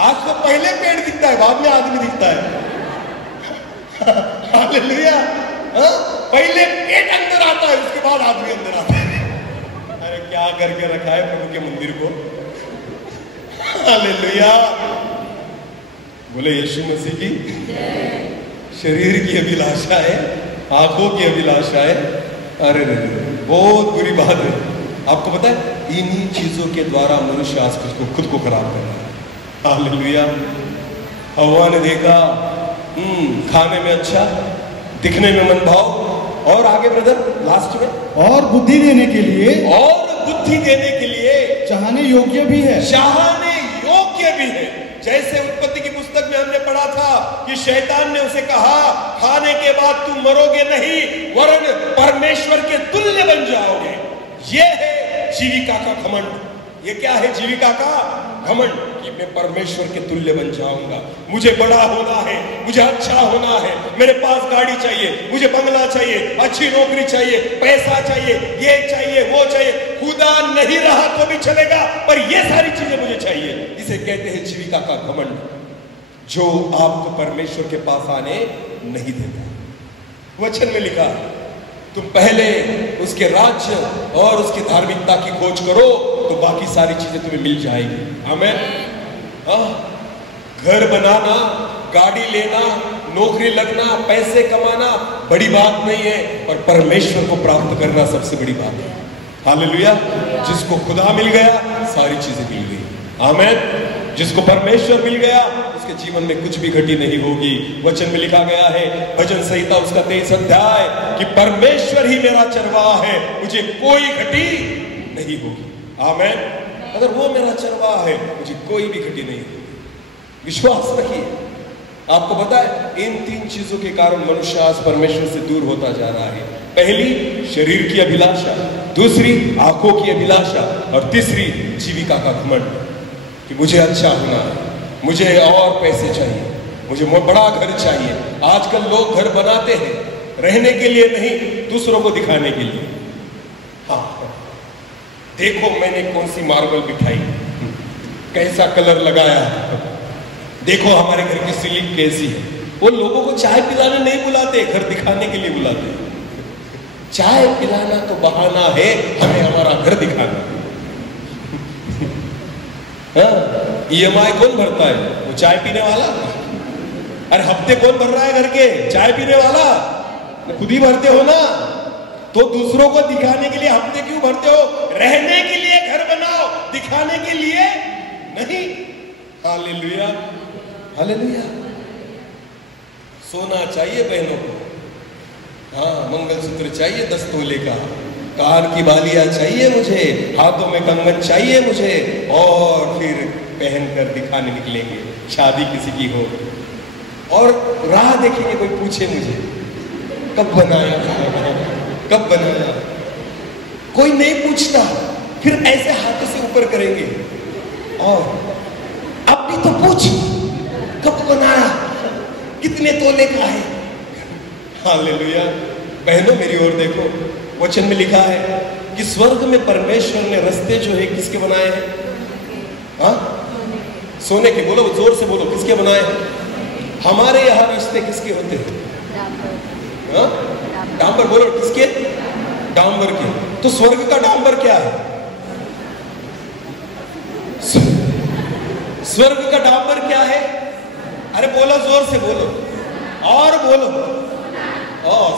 आजकल पहले पेट दिखता है, बाद में आदमी दिखता है। हालेलुया। पहले पेट अंदर आता है, उसके बाद आदमी अंदर आता है। अरे क्या करके रखा है प्रभु के मंदिर को। हालेलुया। बोले यीशु मसीह की। शरीर की अभिलाषा है, आंखों की अभिलाषा है। अरे बहुत बुरी बात है। आपको पता है, इन्हीं चीजों के द्वारा मनुष्य आज खुद को खराब कर रहा है। हालेलुया। हवा ने देखा, खाने में अच्छा, दिखने में मनभाव, और आगे ब्रदर लास्ट में, और बुद्धि देने के लिए, और बुद्धि देने के लिए, चाहने योग्य भी है, चाहने योग्य भी है। जैसे उत्पत्ति की पुस्तक में हमने पढ़ा था कि शैतान ने उसे कहा, खाने के बाद तुम मरोगे नहीं, वरन परमेश्वर के तुल्य बन जाओगे। ये है जीविका का घमंड। ये क्या है जीविका का घमंड? कि मैं परमेश्वर के तुल्य बन जाऊंगा, मुझे बड़ा होना है, मुझे अच्छा होना है, मेरे पास गाड़ी चाहिए, मुझे बंगला चाहिए, अच्छी नौकरी चाहिए, पैसा चाहिए, ये चाहिए, वो चाहिए, खुदा नहीं रहा तो भी चलेगा, पर ये सारी चीजें मुझे चाहिए। इसे कहते हैं जीविका का घमंड, जो आपको परमेश्वर के पास आने नहीं देता। वचन में लिखा, तुम पहले उसके राज्य और उसकी धार्मिकता की खोज करो तो बाकी सारी चीजें तुम्हें मिल जाएगी। आमीन। घर बनाना, गाड़ी लेना, नौकरी लगना, पैसे कमाना बड़ी बात नहीं है, पर परमेश्वर को प्राप्त करना सबसे बड़ी बात है। हालेलुया। जिसको खुदा मिल गया, सारी चीजें मिल गई। आमीन। जिसको परमेश्वर मिल गया, उसके जीवन में कुछ भी घटी नहीं होगी। वचन में लिखा गया है, भजन संहिता उसका 23 अध्याय, कि परमेश्वर ही मेरा चरवाहा है, मुझे कोई घटी नहीं होगी। आमीन। अगर वो मेरा चरवाहा है, मुझे कोई भी घटी नहीं होगी। विश्वास रखिए। आपको पता है, इन 3 चीजों के कारण मनुष्य आज परमेश्वर से दूर होता जा रहा है। पहली, शरीर की अभिलाषा, दूसरी, आंखों की अभिलाषा, और तीसरी, जीविका का घमंड, कि मुझे अच्छा होना है, मुझे और पैसे चाहिए, मुझे बड़ा घर चाहिए। आजकल लोग घर बनाते हैं रहने के लिए नहीं, दूसरों को दिखाने के लिए। हाँ, देखो मैंने कौन सी मार्बल बिठाई, कैसा कलर लगाया, देखो हमारे घर की सीलिंग कैसी है। वो लोगों को चाय पिलाने नहीं बुलाते, घर दिखाने के लिए बुलाते। चाय पिलाना तो बहाना है, हमें हमारा घर दिखाना। EMI कौन भरता है? वो चाय पीने वाला। अरे हफ्ते कौन भर रहा है घर के? चाय पीने वाला। खुद ही भरते हो ना, तो दूसरों को दिखाने के लिए हफ्ते क्यों भरते हो? रहने के लिए घर बनाओ, दिखाने के लिए नहीं। Hallelujah, hallelujah. सोना चाहिए बहनों को, हाँ, मंगलसूत्र चाहिए 10 तोले का, कान की बालियां चाहिए मुझे, हाथों में कंगन चाहिए मुझे, और फिर पहनकर दिखाने निकलेंगे, शादी किसी की हो, और राह देखेंगे, कोई पूछे मुझे कब बनाया, कब बनाया, कोई नहीं पूछता, फिर ऐसे हाथों से ऊपर करेंगे, और अब भी तो पूछ कब बनाया, कितने तोले का है। हालेलुया। बहनों मेरी ओर देखो, वचन में लिखा है कि स्वर्ग में परमेश्वर ने रास्ते जो है किसके बनाए हैं? हाँ, सोने के। बोलो, जोर से बोलो, किसके बनाए हैं? हमारे यहाँ रिश्ते किसके होते हैं? हाँ, डांबर। बोलो, किसके? डांबर के। तो स्वर्ग का डांबर क्या है? स्वर्ग का डांबर क्या है? अरे बोलो, जोर से बोलो, और बोलो।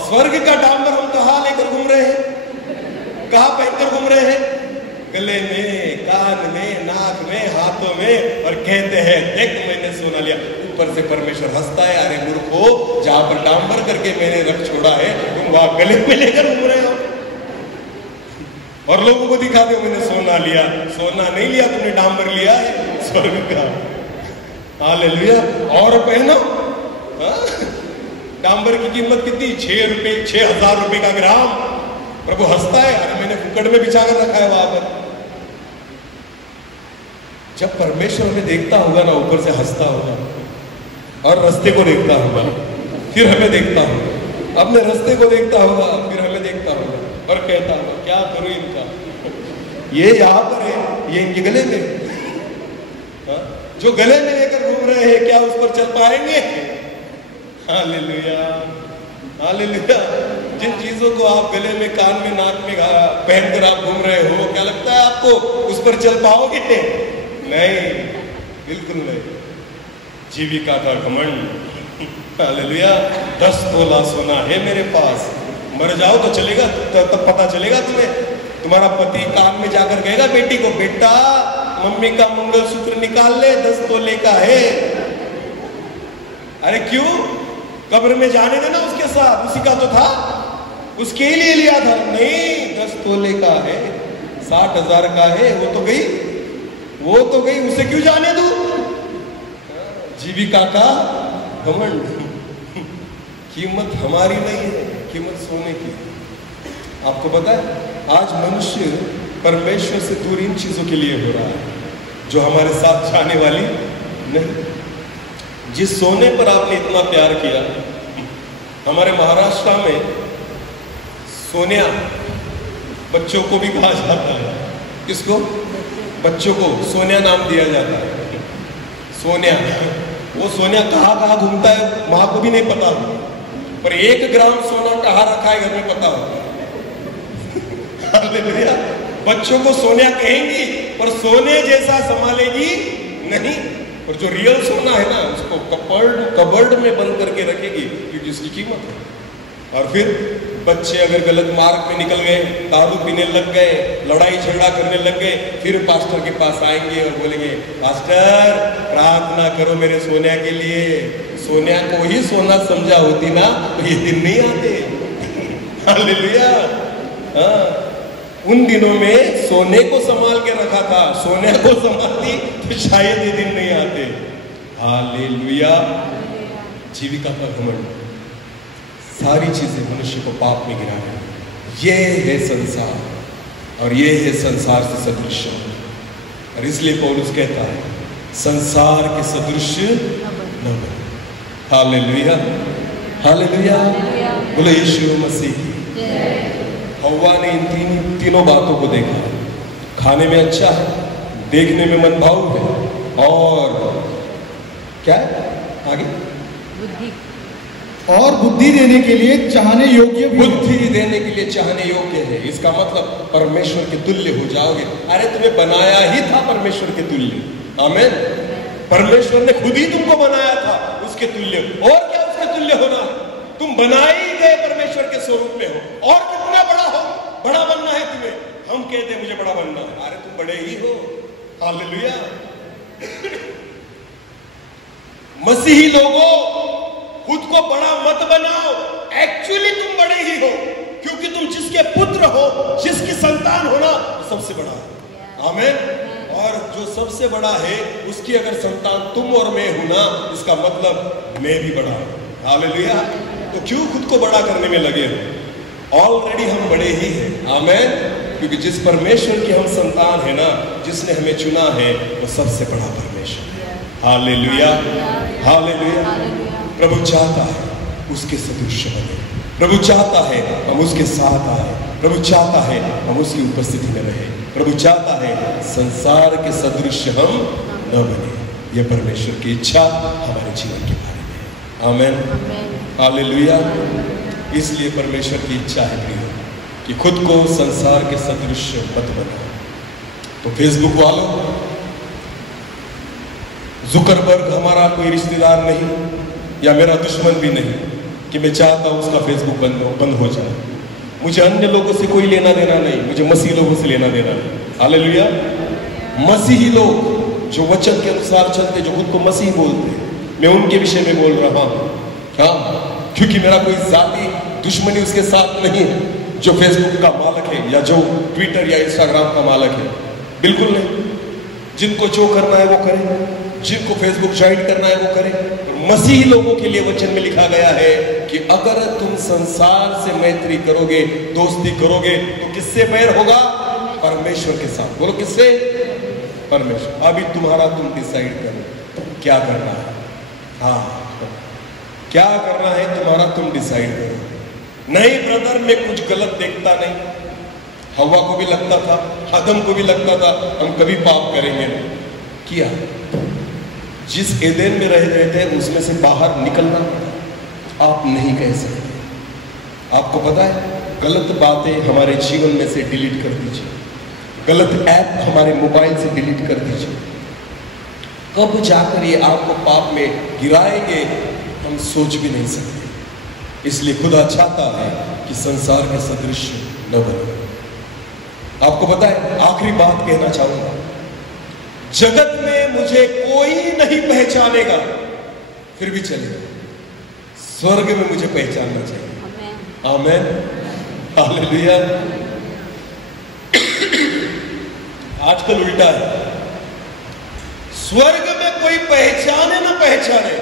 स्वर्ग का डांबर हम कहाँ लेकर घूम रहे हैं? कहाँ पहनकर घूम रहे हैं? गले में, कान में, नाक में, हाथों में, और कहते हैं देख मैंने सोना लिया। ऊपर से परमेश्वर हंसता है, अरे मूर्खो, जहां पर डांबर करके मैंने रख छोड़ा है तुम वहां गले में लेकर घूम रहे हो, और लोगों को दिखाते हो मैंने सोना लिया। सोना नहीं लिया तुमने, डांबर लिया है स्वर्ग का। हालेलुया। और पहनो, डांबर की कीमत कितनी? 6,000 रुपए का ग्राम। प्रभु हंसता है, अरे मैंने फुकट में बिछा कर रखा है वहां पर। जब परमेश्वर हमें देखता होगा ना, ऊपर से हंसता होगा, और रास्ते को देखता होगा, फिर हमें देखता होगा, अपने रास्ते को देखता होगा, फिर हमें देखता होगा, और कहता होगा क्या करूं इनका, ये यहां पर है, ये इनके गले में, जो गले में लेकर घूम रहे हैं, क्या उस पर चल पाएंगे? Hallelujah, hallelujah. जिन चीजों को आप गले में, कान में, नाक में पहनकर आप घूम रहे हो, क्या लगता है आपको उस पर चल पाओगे? नहीं, बिल्कुल नहीं। जीविका का घमंड। हालेलुया। 10 तोला सोना है मेरे पास, मर जाओ तो चलेगा, तब पता चलेगा तुम्हें। तुम्हारा पति काम में जाकर कहेगा बेटी को, बेटा मम्मी का मंगलसूत्र निकाल ले, 10 तोले का है। अरे क्यों? कब्र में जाने देना उसके साथ, उसी का तो था, उसके लिए लिया था। नहीं, 10 तोले का है, 60,000 का है, वो तो गई, वो तो गई, उसे क्यों जाने दूं? जीविका का घमंड। कीमत हमारी नहीं है, कीमत सोने की। आपको पता है आज मनुष्य परमेश्वर से दूर इन चीजों के लिए हो रहा है जो हमारे साथ जाने वाली नहीं। जिस सोने पर आपने इतना प्यार किया, हमारे महाराष्ट्र में सोनिया बच्चों को भी कहा जाता है। किसको? बच्चों को सोनिया नाम दिया जाता है। सोनिया, वो सोनिया कहाँ कहाँ घूमता है माँ को भी नहीं पता, पर 1 ग्राम सोना कहाँ रखा है घर में पता होगा। हालेलुया। बच्चों को सोनिया कहेंगी, पर सोने जैसा संभालेगी नहीं। और जो रियल सोना है ना, उसको कबर्ड में बंद करके रखेगी, क्योंकि उसकी कीमत है। और फिर बच्चे अगर गलत मार्ग पे निकल गए, दारू पीने लग गए, लड़ाई झगड़ा करने लग गए, फिर पास्टर के पास आएंगे और बोलेंगे पास्टर प्रार्थना करो मेरे सोनिया के लिए। सोनिया को ही सोना समझा होती ना तो ये दिन नहीं आते। हालेलुया। हाँ, उन दिनों में सोने को संभाल के रखा था, सोने को संभालती तो शायद ये दिन नहीं आते। हालेलुया। जीविका का घमंड, सारी चीजें मनुष्य को पाप में गिरा है। ये है संसार, और ये है संसार से सदृश। और इसलिए पौलुस कहता है संसार के सदृश न बनो। Hallelujah, hallelujah. बोलो यीशु मसीह की। हव्वा ने इन तीनों बातों को देखा, खाने में अच्छा है, देखने में मनभाऊ है, और क्या है आगे? बुद्धि, और बुद्धि देने के लिए चाहने योग्य, बुद्धि देने के लिए चाहने योग्य है। इसका मतलब परमेश्वर के तुल्य हो जाओगे। अरे तुम्हें बनाया ही था परमेश्वर के तुल्य। आमीन। परमेश्वर ने खुद ही तुमको बनाया था उसके तुल्य, और क्या उसके तुल्य होना? तुम बनाए ही गए परमेश्वर के स्वरूप में हो, और कितना बड़ा हो बड़ा बनना है तुम्हें। हम कहते हैं मुझे बड़ा बनना है। अरे तुम बड़े ही हो। हालेलुया। मसीही लोगों, खुद को बड़ा मत बनाओ, एक्चुअली तुम बड़े ही हो, क्योंकि तुम जिसके पुत्र हो, जिसकी संतान हो ना, सबसे बड़ा है। आमीन। और जो सबसे बड़ा है उसकी अगर संतान तुम और मैं हूं ना, इसका मतलब मैं भी बड़ा हूं। हालेलुया। तो क्यों खुद को बड़ा करने में लगे हो? ऑलरेडी हम बड़े ही हैं। आमीन। क्योंकि जिस परमेश्वर की हम संतान है ना, जिसने हमें चुना है, वो सबसे बड़ा परमेश्वर है। Hallelujah, hallelujah. प्रभु चाहता है उसके सदृश बने। प्रभु चाहता है हम उसके साथ आए। प्रभु चाहता है हम उसकी उपस्थिति में रहे। प्रभु चाहता है संसार के सदृश हम न बने। यह परमेश्वर की इच्छा हमारे जीवन के बारे में है। आमीन, हालेलुया। इसलिए परमेश्वर की इच्छा है प्रिय कि खुद को संसार के सदृश मत बनाओ। तो फेसबुक वालों, जुकरबर्ग हमारा कोई रिश्तेदार नहीं या मेरा दुश्मन भी नहीं कि मैं चाहता हूं उसका फेसबुक बंद हो जाए। मुझे अन्य लोगों से कोई लेना देना नहीं, मुझे मसीही लोगों से लेना देना नहीं। हालेलुया। मसीही लोग जो वचन के अनुसार चलते, जो खुद को मसीह बोलते, मैं उनके विषय में बोल रहा हूं। क्या? क्योंकि मेरा कोई जाति दुश्मनी उसके साथ नहीं है जो फेसबुक का मालिक है या जो ट्विटर या इंस्टाग्राम का मालिक है। बिल्कुल नहीं। जिनको जो करना है वो करें, जिनको फेसबुक ज्वाइन करना है वो करें। मसीही लोगों के लिए वचन में लिखा गया है कि अगर तुम संसार से मैत्री करोगे, दोस्ती करोगे, तो किससे बैर होगा? परमेश्वर के साथ। बोलो किससे? परमेश्वर। अभी तुम्हारा तुम डिसाइड करो क्या करना है। हाँ, क्या करना है तुम्हारा, तुम डिसाइड करो। नहीं ब्रदर, मैं कुछ गलत देखता नहीं। हवा को भी लगता था, आदम को भी लगता था हम कभी पाप करेंगे नहीं, किया। जिस एदेन में रह गए थे उसमें से बाहर निकलना आप नहीं कह सकते। आपको पता है, गलत बातें हमारे जीवन में से डिलीट कर दीजिए। गलत ऐप हमारे मोबाइल से डिलीट कर दीजिए। कब जाकर ये आपको पाप में गिराएंगे हम सोच भी नहीं सकते। इसलिए खुदा चाहता है कि संसार के सदृश न बने। आपको पता है, आखिरी बात कहना चाहूंगा, जगत में मुझे कोई नहीं पहचानेगा, फिर भी चलेगा। स्वर्ग में मुझे पहचानना चाहिए। आमीन, हालेलुया। आजकल उल्टा है। स्वर्ग में कोई पहचाने ना पहचाने,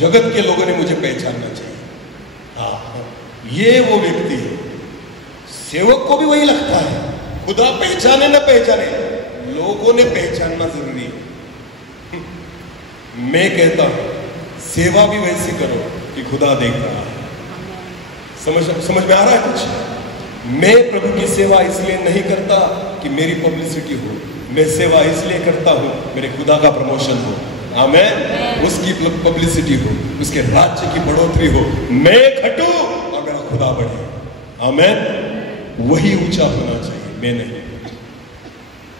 जगत के लोगों ने मुझे पहचानना चाहिए। हाँ, ये वो व्यक्ति है। सेवक को भी वही लगता है, खुदा पहचाने ना पहचाने, लोगों ने पहचानना जरूरी है। मैं कहता हूं सेवा भी वैसी करो कि खुदा देख रहा है। समझ में आ रहा है कुछ? मैं प्रभु की सेवा इसलिए नहीं करता कि मेरी पब्लिसिटी हो, मैं सेवा इसलिए करता हूं मेरे खुदा का प्रमोशन हो। आमीन। उसकी पब्लिसिटी हो, उसके राज्य की बढ़ोतरी हो, मैं घटूं और मेरा खुदा बढ़े। आमीन। वही ऊंचा होना चाहिए, मैं नहीं।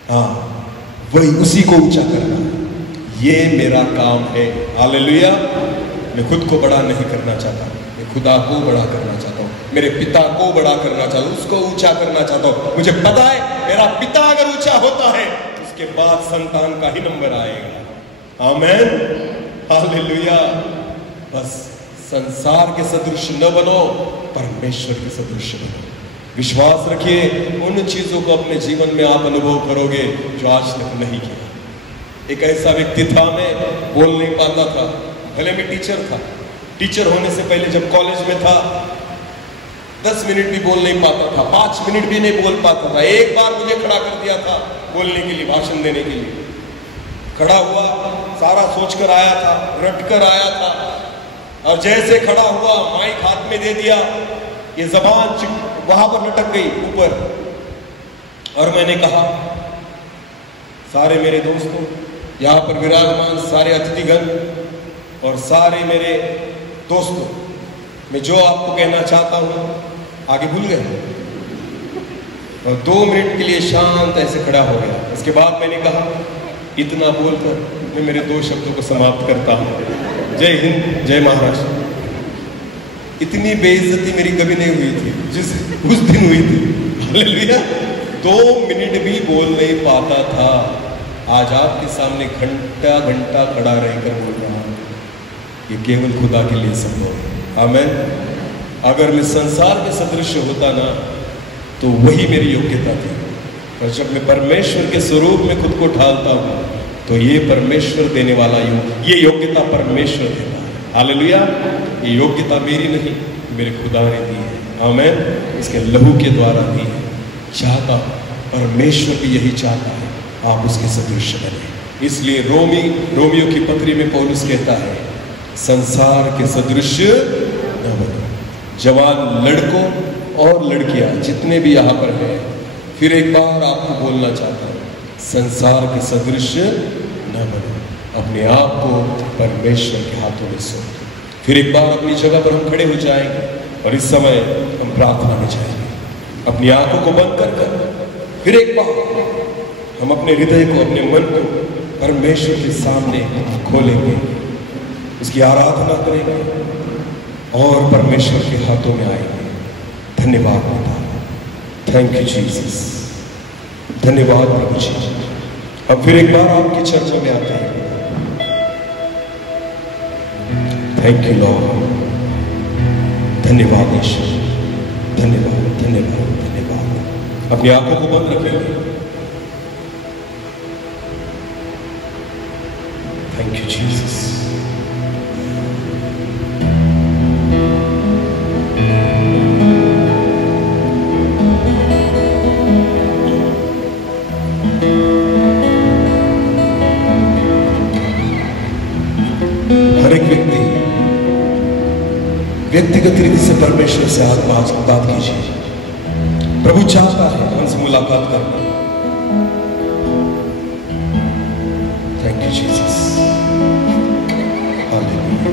हाँ, वही, उसी को ऊंचा करना, ये मेरा काम है। हालेलुया। मैं खुद को बड़ा नहीं करना चाहता, मैं खुदा को बड़ा करना चाहता हूँ, मेरे पिता को बड़ा करना चाहता हूँ, उसको ऊंचा करना चाहता हूँ। मुझे पता है मेरा पिता अगर ऊंचा होता है उसके बाद संतान का ही नंबर आएगा। आमीन, हालेलुया। बस संसार के सदृश न बनो, परमेश्वर के सदृश बनो। विश्वास रखिए, उन चीजों को अपने जीवन में आप अनुभव करोगे जो आज तक नहीं किया। एक ऐसा व्यक्ति था, मैं बोल नहीं पाता था, भले मैं टीचर था। टीचर होने से पहले जब कॉलेज में था 10 मिनट भी बोल नहीं पाता था, 5 मिनट भी नहीं बोल पाता था। एक बार मुझे खड़ा कर दिया था बोलने के लिए, भाषण देने के लिए। खड़ा हुआ, सारा सोचकर आया था, रटकर आया था, और जैसे खड़ा हुआ माइक हाथ में दे दिया, ये जबान वहां पर लटक गई ऊपर, और मैंने कहा, सारे मेरे दोस्तों, यहाँ पर विराजमान सारे अतिथिगण और सारे मेरे दोस्तों, मैं जो आपको कहना चाहता हूं आगे भूल गए। और 2 मिनट के लिए शांत ऐसे खड़ा हो गया। उसके बाद मैंने कहा, इतना बोलकर मैं मेरे 2 शब्दों को समाप्त करता हूं। जय हिंद, जय महाराष्ट्र। इतनी बेइज्जती मेरी कभी नहीं हुई थी जिस उस दिन हुई थी। हालेलुया। 2 मिनट भी बोल नहीं पाता था, आज आपके सामने घंटा घंटा खड़ा रहकर बोल रहा हूं। ये केवल खुदा के लिए संभव है। आमीन। अगर मैं संसार के सदृश होता ना तो वही मेरी योग्यता थी, पर जब मैं परमेश्वर के स्वरूप में खुद को ढालता हूं तो ये परमेश्वर देने वाला ये योग्यता परमेश्वर देता है। हालेलुया। ये योग्यता मेरी नहीं, मेरे खुदा ने दी है। आमीन। इसके लहू के द्वारा दी है। चाहता परमेश्वर भी यही चाहता है, आप उसके सदृश बने। इसलिए रोमियो की पत्री में पौलुस कहता है, संसार के सदृश न बनो। जवान लड़कों और लड़कियां जितने भी यहाँ पर हैं, फिर एक बार आपको बोलना चाहता हूं, संसार के सदृश न बनो। अपने आप को परमेश्वर के हाथों में सौंप दो। फिर एक बार अपनी जगह पर हम खड़े हो जाएंगे और इस समय हम प्रार्थना में जाएंगे। अपनी आंखों को बंद कर फिर एक बार हम अपने हृदय को, अपने मन को परमेश्वर के सामने खोलेंगे, उसकी आराधना करेंगे और परमेश्वर के हाथों में आएंगे। धन्यवाद पिता, थैंक यू जीसस, धन्यवाद प्रभु जी। अब फिर एक बार आपकी चर्चा में आते हैं। थैंक यू लॉर्ड, धन्यवाद ईश्वर, धन्यवाद धन्यवाद धन्यवाद। अपनी आंखों को बंद रखेंगे। Thank you Jesus. हर एक व्यक्तिगत रीति से परमेश्वर से आज बात कीजिए। प्रभु चाहता है हमसे मुलाकात करना। Thank you Jesus, hallelujah.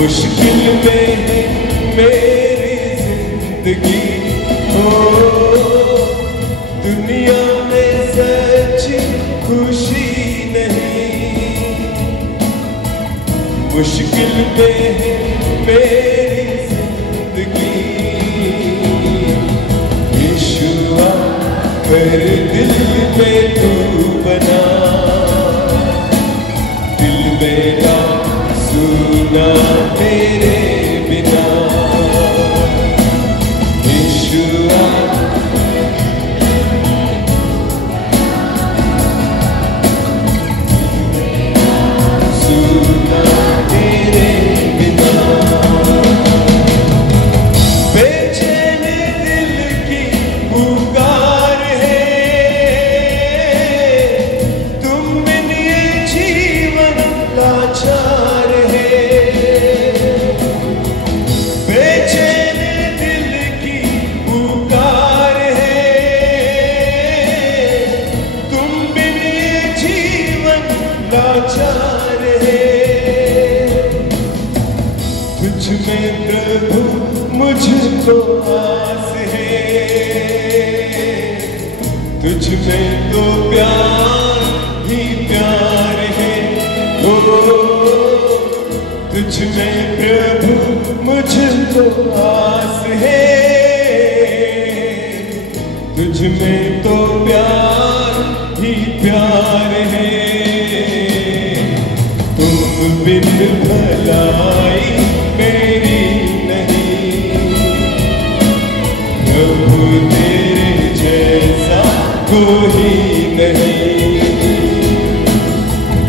मुश्किल में मेरी जिंदगी हो, दुनिया में सच्ची खुशी नहीं। मुश्किल में मेरी जिंदगी, यीशुआ कर दिल में तू बना, दिल मेरा सुना तेरे बिना। यीशुआ सुना तेरे बिना। बेचैन दिल की पुकार है, तुझ में प्रभु मुझको आस है, तुझ में तो प्यार ही प्यार है। तुम बिन भलाई मेरी नहीं, प्रभु तेरे जैसा कोई नहीं।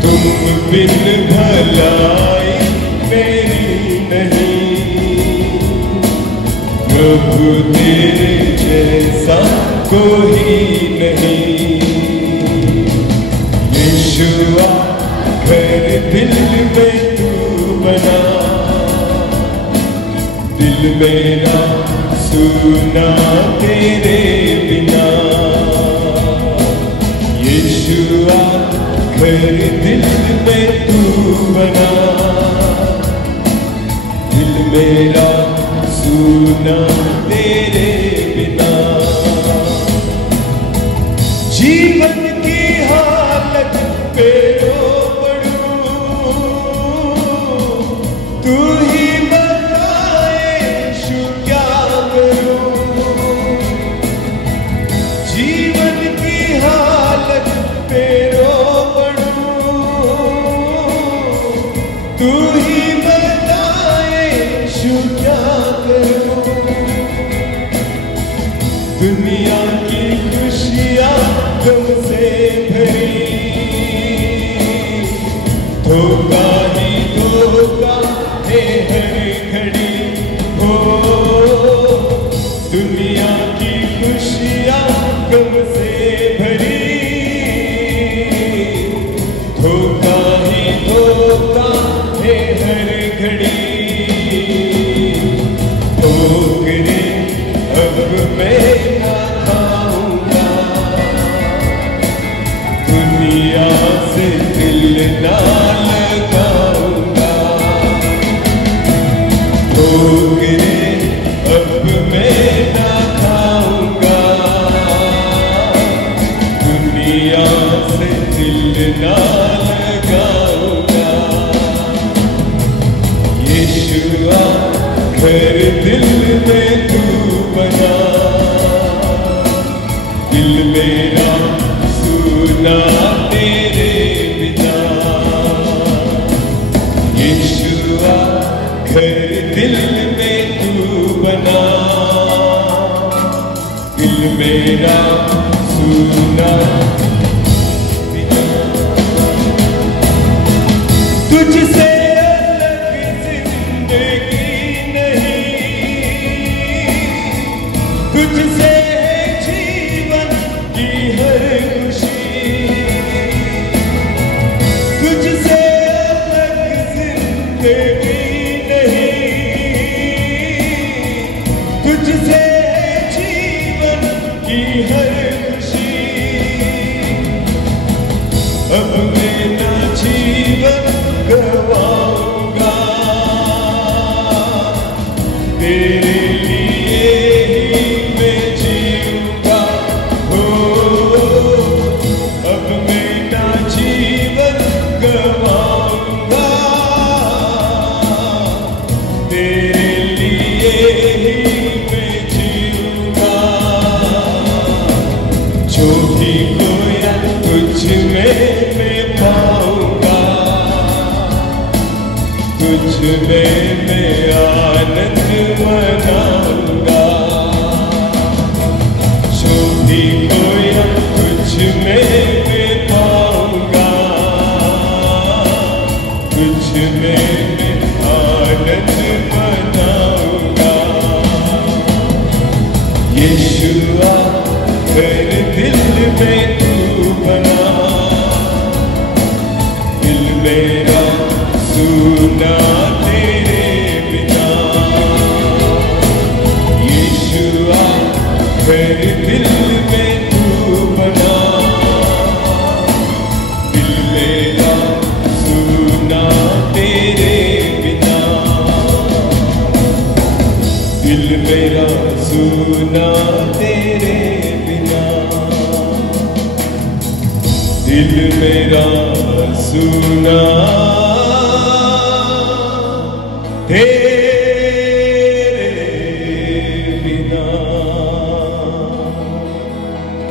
तुम बिन भलाई मेरी नहीं, प्रभु तेरे जैसा कोई नहीं। यीशुआ घर दिल में तू बना, दिल मेरा सुना तेरे बिना। यीशुआ घर दिल में तू बना, दिल मेरा सुना तेरे बिना। जीवन की हालत पे रो पड़ूं, तू ही बताए यीशु क्या करूं। जीवन की हालत पे रो पड़ूं, तू ही बताए यीशु क्या करूं। दुनिया की खुशियां तुमसे भरी, धोखा ही धोखा है हर घड़ी। हो दुनिया की खुशियां तुमसे भरी, धोखा ही धोखा है हर घड़ी। ठोकरे अब मैं ना खाऊंगा, दुनिया से दिल ना लगाऊंगा। ठोकरे अब मैं ना खाऊंगा, दुनिया से दिल ना लगाऊंगा। यीशुआ घर दिल में तू बना, दिल मेरा सुना तेरे बिना। यीशुआ घर दिल में तू बना, दिल मेरा सुना बिना। तुझसे अलग जिंदगी तुझसे जीवन की हर खुशी, तुझसे अलग जिंदगी नहीं, तुझसे जीवन की हर खुशी। अब मैं ना जीवन गवाऊंगा, तेरे तुझ में मैं आनंद मनाऊंगा। जो भी खोया तुझ में मैं पाऊंगा, तुझ में मैं आनंद मनाऊंगा। यीशुआ घर दिल में तू बना, दिल मेरा सुना तेरे बिना। यीशुआ घर दिल में तू बना, दिल मेरा सुना तेरे बिना। दिल मेरा सुना तेरे बिना, दिल मेरा सुना तेरे बिना।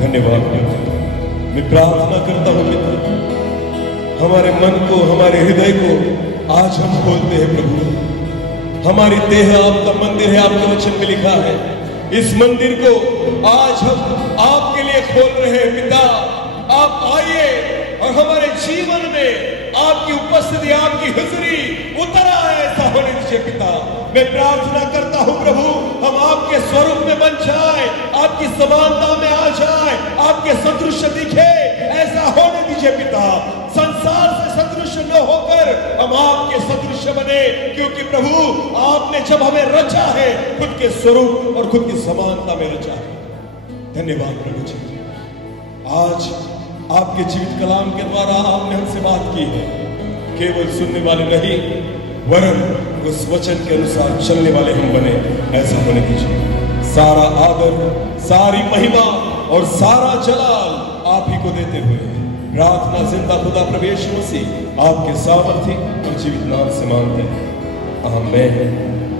धन्यवाद प्रभु। मैं प्रार्थना करता हूं मित्र, हमारे मन को, हमारे हृदय को आज हम खोलते हैं प्रभु। हमारी देह आपका मंदिर है, आपके वचन में लिखा है। इस मंदिर को आज हम आपके लिए खोल रहे हैं पिता। आप आइए और हमारे जीवन में आपकी उपस्थिति, आपकी हुजूरी उतर आए, ऐसा होने दीजिए पिता। मैं प्रार्थना करता हूं प्रभु, हम आपके स्वरूप में बन जाए, आपकी समानता में आ जाए, आपके सदृश दिखे, ऐसा होने दीजिए पिता। संसार से सदृश न होकर हम आपके सदृश बने, क्योंकि प्रभु आपने जब हमें रचा है खुद के स्वरूप और खुद की समानता में रचा है। धन्यवाद प्रभु जी। आज आपके जीवित कलाम के द्वारा आपने हमसे बात की है। केवल सुनने वाले नहीं, वरन उस वचन के अनुसार चलने वाले हम बने, ऐसा होने दीजिए। सारा आदर, सारी महिमा और सारा जलाल आप ही को देते हुए प्रार्थना जिंदा खुदा प्रभु यीशु मसीह आपके सामर्थ्य और जीवित नाम से मांगते हैं, आमीन।